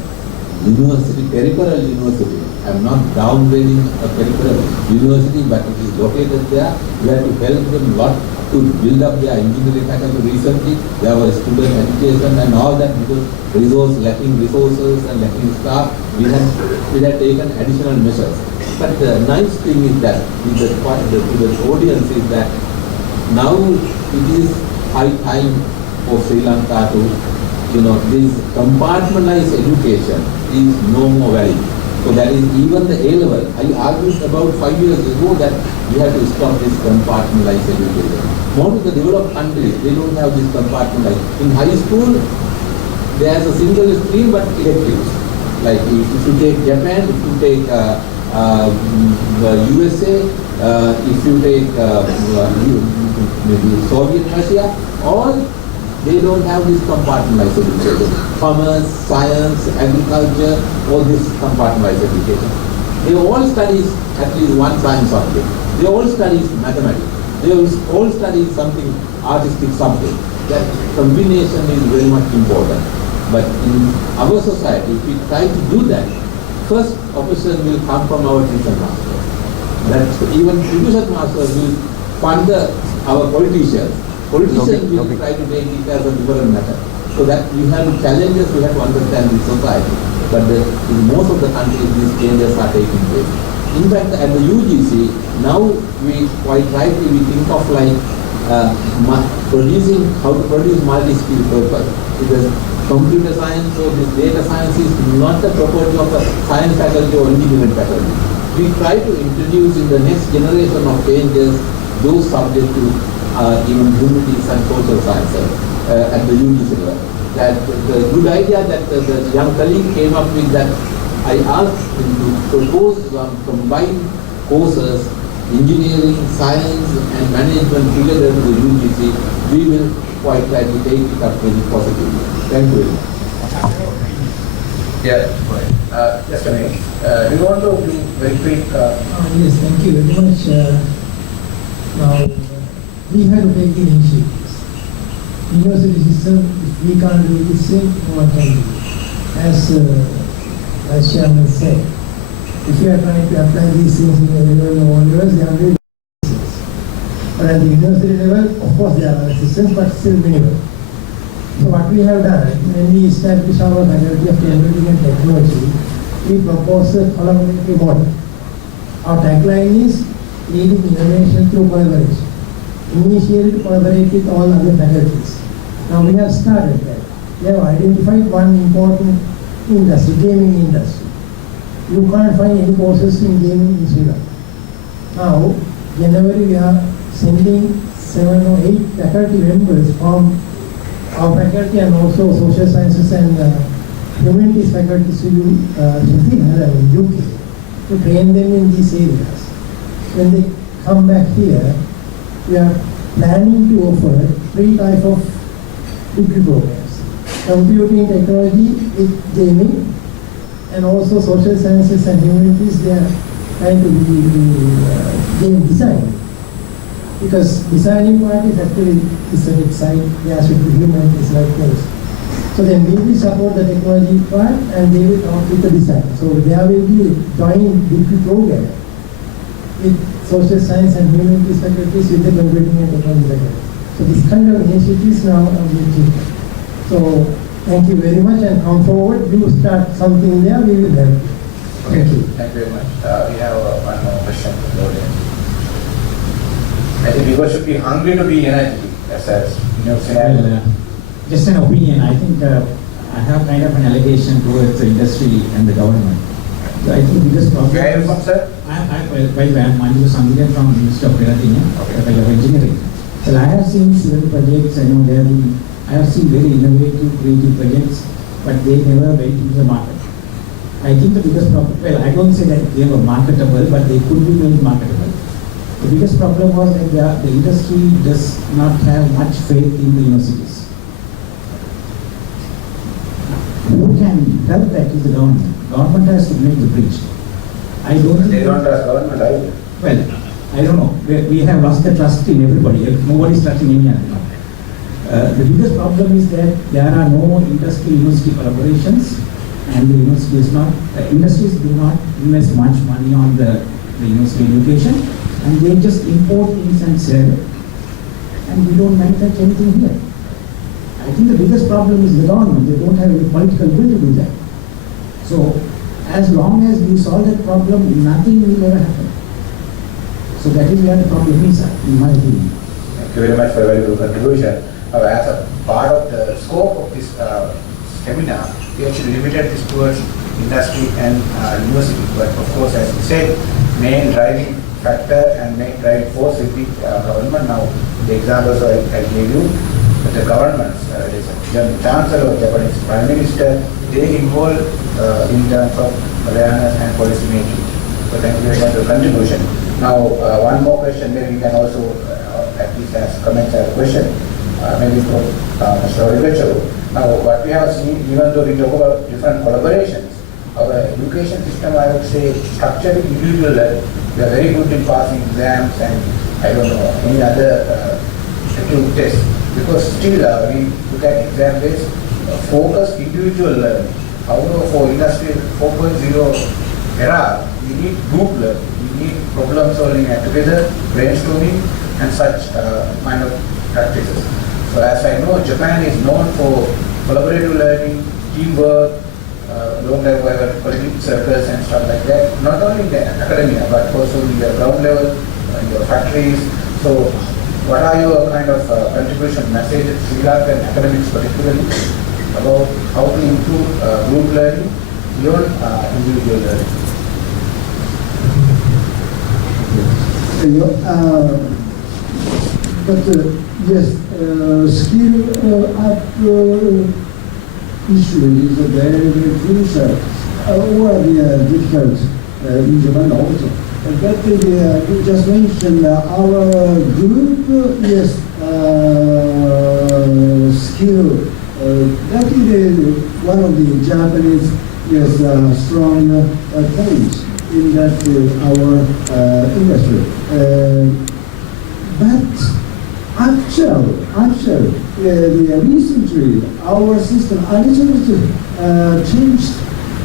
university, peripheral university. I am not downgrading a peripheral university, but it is located there. We have to help them a lot to build up their engineering faculty recently. There was student education and all that because lacking resources and lacking staff. We had taken additional measures. But the nice thing is that to the audience is that now it is high time for Sri Lanka to, this compartmentalized education is no more valid. So that is even the A level. I argued about 5 years ago that we have to stop this compartmentalized education. More to the developed countries, they don't have this compartmentalized. In high school, there is a single stream but electives. Like if you take Japan, if you take the USA, if you take maybe Soviet Russia, all They don't have this compartmentalized education. Commerce, science, agriculture, all this compartmentalized education. They all study at least one science subject. They all study mathematics. They all study something artistic subject. That combination is very much important. But in our society, if we try to do that, first opposition will come from our tuition master. That even tuition masters will fund our politicians. Politicians will try to take it as a different matter. So that we have challenges, we have to understand the society. But in most of the countries, these changes are taking place. In fact, at the UGC, now we quite rightly we think of like producing, how to produce multi-skill people. Because computer science or this data science is not the property of a science faculty or engineering faculty. We try to introduce in the next generation of changes those subjects to even humanities and social sciences at the UGC level. That the good idea that the young colleague came up with, that I asked him to propose some combined courses, engineering, science and management together to the UGC. We will quite likely take it up very positively. Thank you very much. Yeah, just a minute. Do you want to do very quick? Yes, thank you very much. Now, we have to take the initiatives. University system, if we can't do this thing, no one can do it. As Chairman said, if you are trying to apply these things in the level of levels, they are very resistance. But at the university level, of course there are resistance, but still minimal. So what we have done, when we established our faculty of engineering and technology, we proposed a collaborative model. Our tagline is leading innovation through collaboration. Initially to collaborate with all other faculties. Now we have started that. We have identified one important industry, gaming industry. You can't find any courses in gaming in Sri Lanka. Now, January we are sending 7 or 8 faculty members from our faculty and also social sciences and humanities faculties to UK to train them in these areas. When they come back here, we are planning to offer 3 types of degree programs. Computing technology with gaming, and also social sciences and humanities, they are trying to be game design. Because designing part is actually aesthetic side, there should be humanities like those. So then we will support the technology part and they will come up with the design. So there will be a joint degree program with social science and humanities faculties with the computing and technology faculties. So this kind of initiatives now are being taken. So thank you very much and come forward. You start something there, we will help. Okay. Thank you. Thank you very much. We have one more question from the audience. I think people should be hungry to be united as Well, just an opinion. I think I have kind of an allegation towards the industry and the government. So I think biggest problem. Where are you from, sir? I'm Manju Sangiran from Ministry of Faculty of Engineering. Well, I have seen several projects. I know I have seen very innovative, creative projects, but they never went into the market. I think the biggest problem. Well, I don't say that they were marketable, but they could be made marketable. The biggest problem was that the industry does not have much faith in the universities. Who can help that is the government. Government has to make the bridge. I don't think they don't trust government either. Well, I don't know. We have lost the trust in everybody. Nobody is trusting any other now. The biggest problem is that there are no industry-university collaborations, and the industries do not invest much money on the university education, and they just import things and sell, and we don't manufacture anything here. I think the biggest problem is the government. They don't have any political will to do that. So, as long as we solve that problem, nothing will ever happen. So that is where the problem is, in my opinion. Thank you very much for a very good contribution. As a part of the scope of this seminar, we actually limited this towards industry and university. But of course, as you said, main driving factor and main driving force will be government. Now, the examples I gave you, the governments, the Chancellor or Japanese Prime Minister, they involve in terms of awareness and policy making. So thank you very much for your contribution. Now, one more question, maybe we can also at least ask comments or question. maybe from Mr. Horiguchi. Now, what we have seen, even though we talk about different collaborations, our education system, I would say, structured individual learning. We are very good in passing exams and I don't know, any other acute tests. Because still we look at exam-based, focused individual learning. However, for Industry 4.0 era, we need group learning. We need problem solving together, brainstorming, and such kind of practices. So as I know, Japan is known for collaborative learning, teamwork, long level political circles and stuff like that. Not only in the academia, but also in the ground level, in your factories. So what are your kind of contribution messages, Sri Lankan academics particularly, about how to improve group learning beyond individual learning? Yes, skill up issue is very, very crucial or difficult in Japan also. But you just mentioned our group, yes, skill. That is one of the Japanese strong points in that our industry. But actually, recently our system a little bit changed.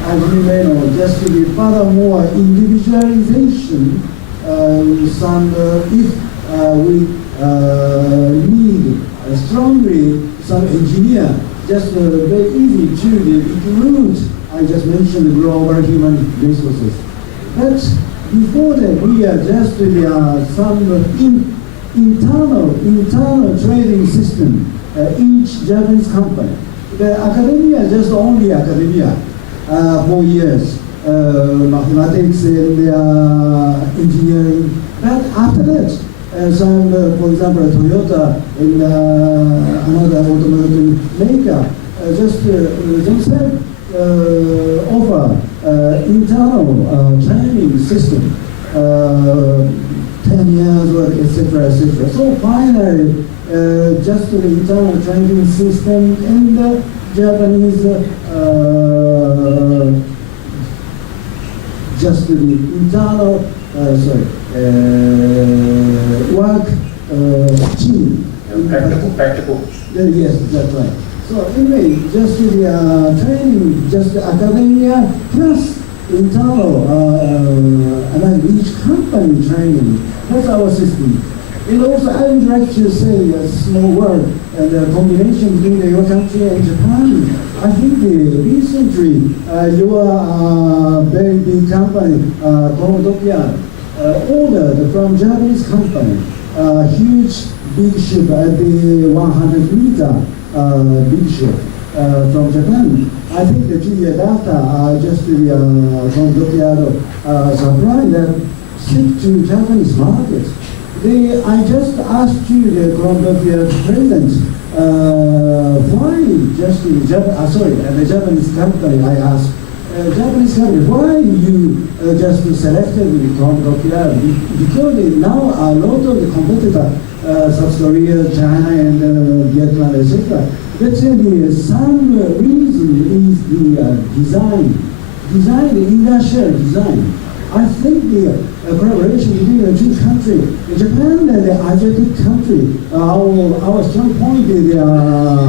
As you may know, just to be furthermore individualization. If we need strongly some engineer, just very easy to include. I just mentioned the global human resources. But before that, we are just some internal trading system, each Japanese company. The academia is just only academia 4 years, mathematics and engineering. But after that, some, for example, Toyota and another automotive maker just themselves offer internal training system. 10 years or etc. etc. So finally, just the internal training system and the Japanese just the internal work team. Practical. Yes, that's right. So anyway, just the training, just the academia plus internal, each company training. That's our system. And also, I would like to say a small word, the combination between your country and Japan. I think recently, your very big company, Colombo, ordered from Japanese company, huge big ship at the 100-meter big ship from Japan. I think the 2 years after, just the supply that shipped to Japanese market. I just asked you, the Colombo president, why just the Japanese company, I asked, Japanese company, why you just selected the Colombo? Because now a lot of the competitor, South Korea, China, and Vietnam, etc. Let's say some reason is the design, the industrial design. I think the collaboration between the two countries, Japan and the Asiatic country, our strong point is the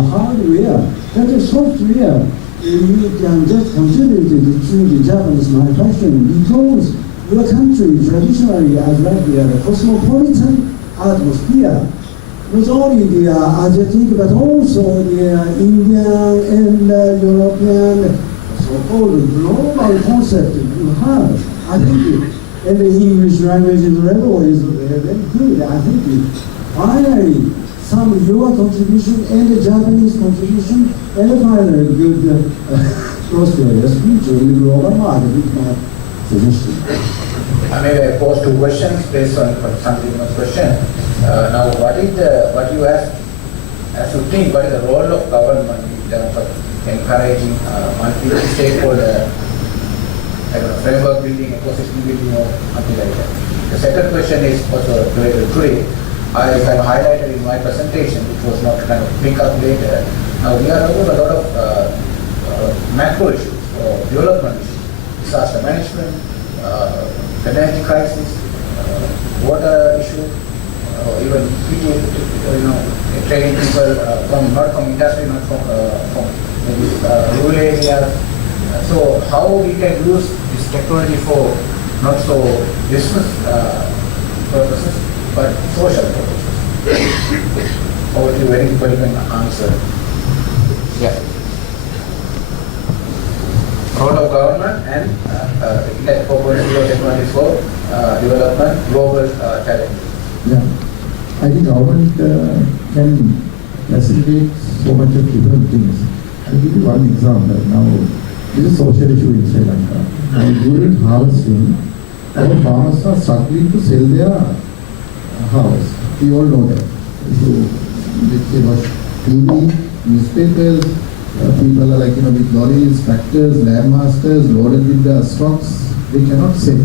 hardware, that is software. You can just contribute to the Japanese manufacturing because your country traditionally has like the cosmopolitan atmosphere. Not only the Asiatic, but also the Indian and European, so-called global concept you have. I think, and the English language level is very good. I think finally some of your contribution and the Japanese contribution and finally good prosperous future in the global market is my suggestion. I may pose two questions based on Sandeep's question. Now, what you ask as you think, what is the role of government in terms of encouraging multi-stakeholder framework building, ecosystem building, or something like that? The second question is also related to today. I kind of highlighted in my presentation, which was not kind of pick up later. Now we are talking about a lot of macro issues, development issues, disaster management, energy crisis, water issue, even training people from not from industry, not from maybe rural areas. So how we can use this technology for not so business purposes, but social purposes. Over to you, very people can answer. Yeah. Role of government and technology for development, global challenges. Yeah, I think government can facilitate so much of different things. I'll give you one example. Now, this is a social issue in Sri Lanka. Now, during harvesting, our farmers are struggling to sell their harvest. We all know that. If you watch TV, newspapers, people are like, with lorries, tractors, land masters, loaded with the stocks, they cannot sell.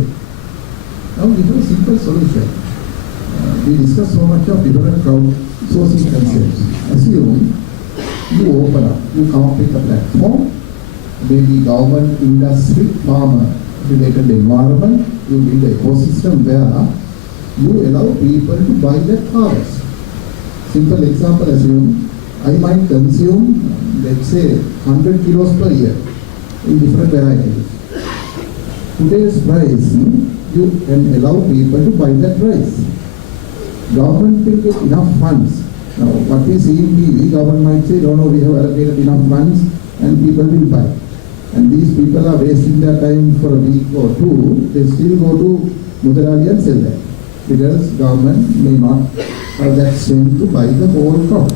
Now, we have a simple solution. We discuss so much of different crowdsourcing concepts. Assume you open up, you come up with a platform, maybe government, industry, farmer related environment, you build an ecosystem where you allow people to buy that harvest. Simple example, assume I might consume, let's say, 100 kilos per year in different varieties. Today's price, you can allow people to buy that price. Government will get enough funds. Now, what we see in TV, government might say, no, we have allocated enough funds and people will buy. And these people are wasting their time for a week or two, they still go to Mudarali and sell that. Because government may not have that strength to buy the whole crop.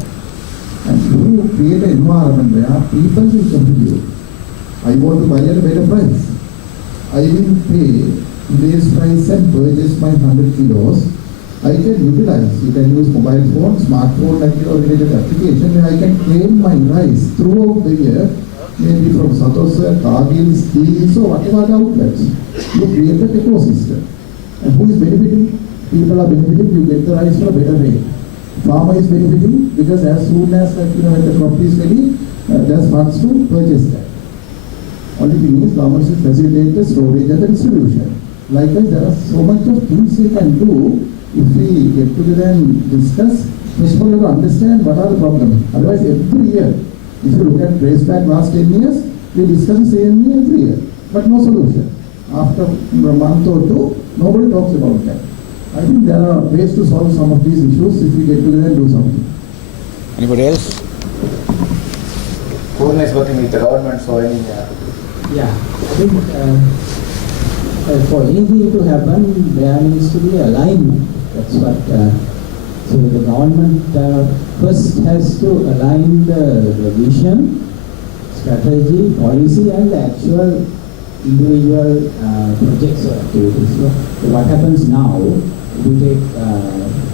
And you create an environment where people will contribute. I want to buy at a better price. I will pay today's price and purchase my 100 kilos. I can utilize, you can use mobile phone, smartphone like related application where I can claim my rice throughout the year, maybe from Satosa, Cargill, Steel, so whatever the outlets. You create that ecosystem. And who is benefiting? People are benefiting, you get the rice for a better rate. Farmer is benefiting because as soon as when the crop is ready, there's funds to purchase that. Only thing is government should facilitate the storage and the distribution. Likewise, there are so much of things we can do if we get together and discuss. First of all, you have to understand what are the problems. Otherwise, every year, if you look at trace back last 10 years, we discuss the same thing every year, but no solution. After a month or two, nobody talks about that. I think there are ways to solve some of these issues if we get together and do something. Anybody else? Who is working with the government for any? Yeah, I think for anything to happen, there needs to be alignment. That's what. So the government first has to align the vision, strategy, policy, and the actual individual projects or activities. So what happens now? If you take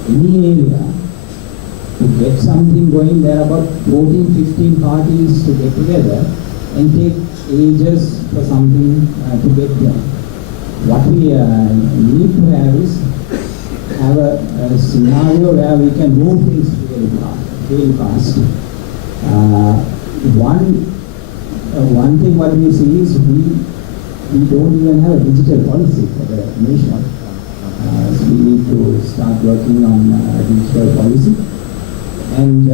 any area, to get something going, there are about 14, 15 parties to get together and take ages for something to get done. What we need to have is have a scenario where we can move things really fast. One thing what we see is we don't even have a digital policy for the nation. So we need to start working on digital policy and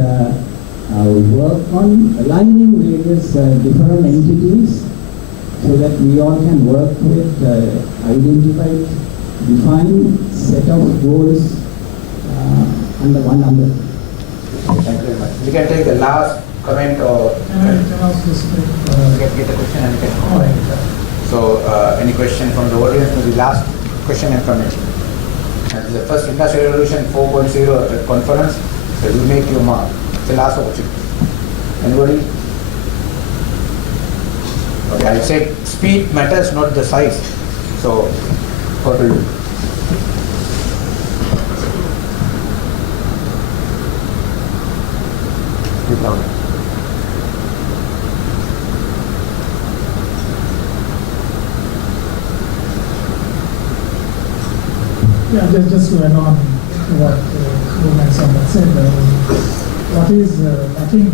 work on aligning various different entities so that we all can work with identified, defined set of goals under one umbrella. Thank you very much. We can take the last comment or Can I ask this? get the question and get comment. So any question from the audience for the last question and comment? And the first Industrial Revolution 4.0 conference, so you make your mark. It's the last opportunity. Anybody? Okay, I said speed matters, not the size. So, what to do? Keep louder. Yeah, just to add on to what comments on that said. What is lacking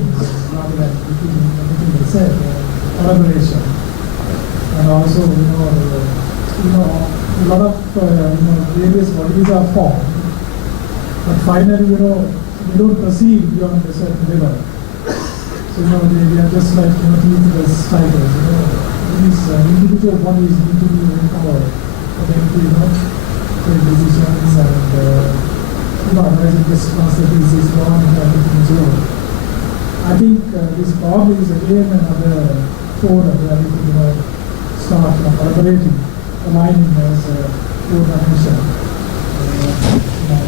rather than repeating everything they said, collaboration. And also, a lot of various bodies are formed, but finally, they don't proceed beyond a certain level. So, they are just like, teeth fighters. These individual bodies need to be empowered for them to, take decisions and, otherwise it just once the piece is gone and everything is over. I think this probably is again another forum where we could, start collaborating, aligning as four dimension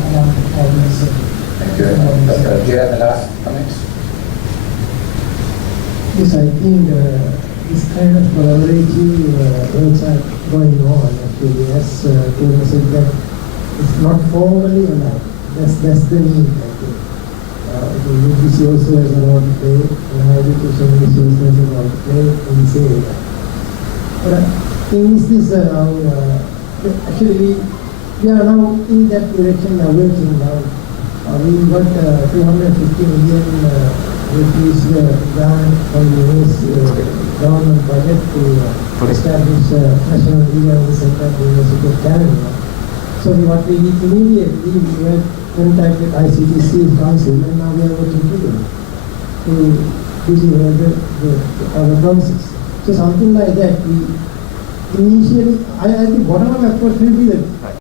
along all these. Thank you. Dr. Jia, the last comments? Yes, I think this kind of collaborative works are going on actually. As Kevin said, that it's not formally aligned. That's the need, I think. The UPC also has a role to play, and higher education also has a role to play in this area. But things is actually we are now in that direction working now. We got 250 million rupees grant from the US government budget to establish National Legal Center at the University of Canada. So what we did immediately, we were contacted ICTC Council, and now we are working together to deliver our promises. So something like that, we initially, I think bottom-up approach will be the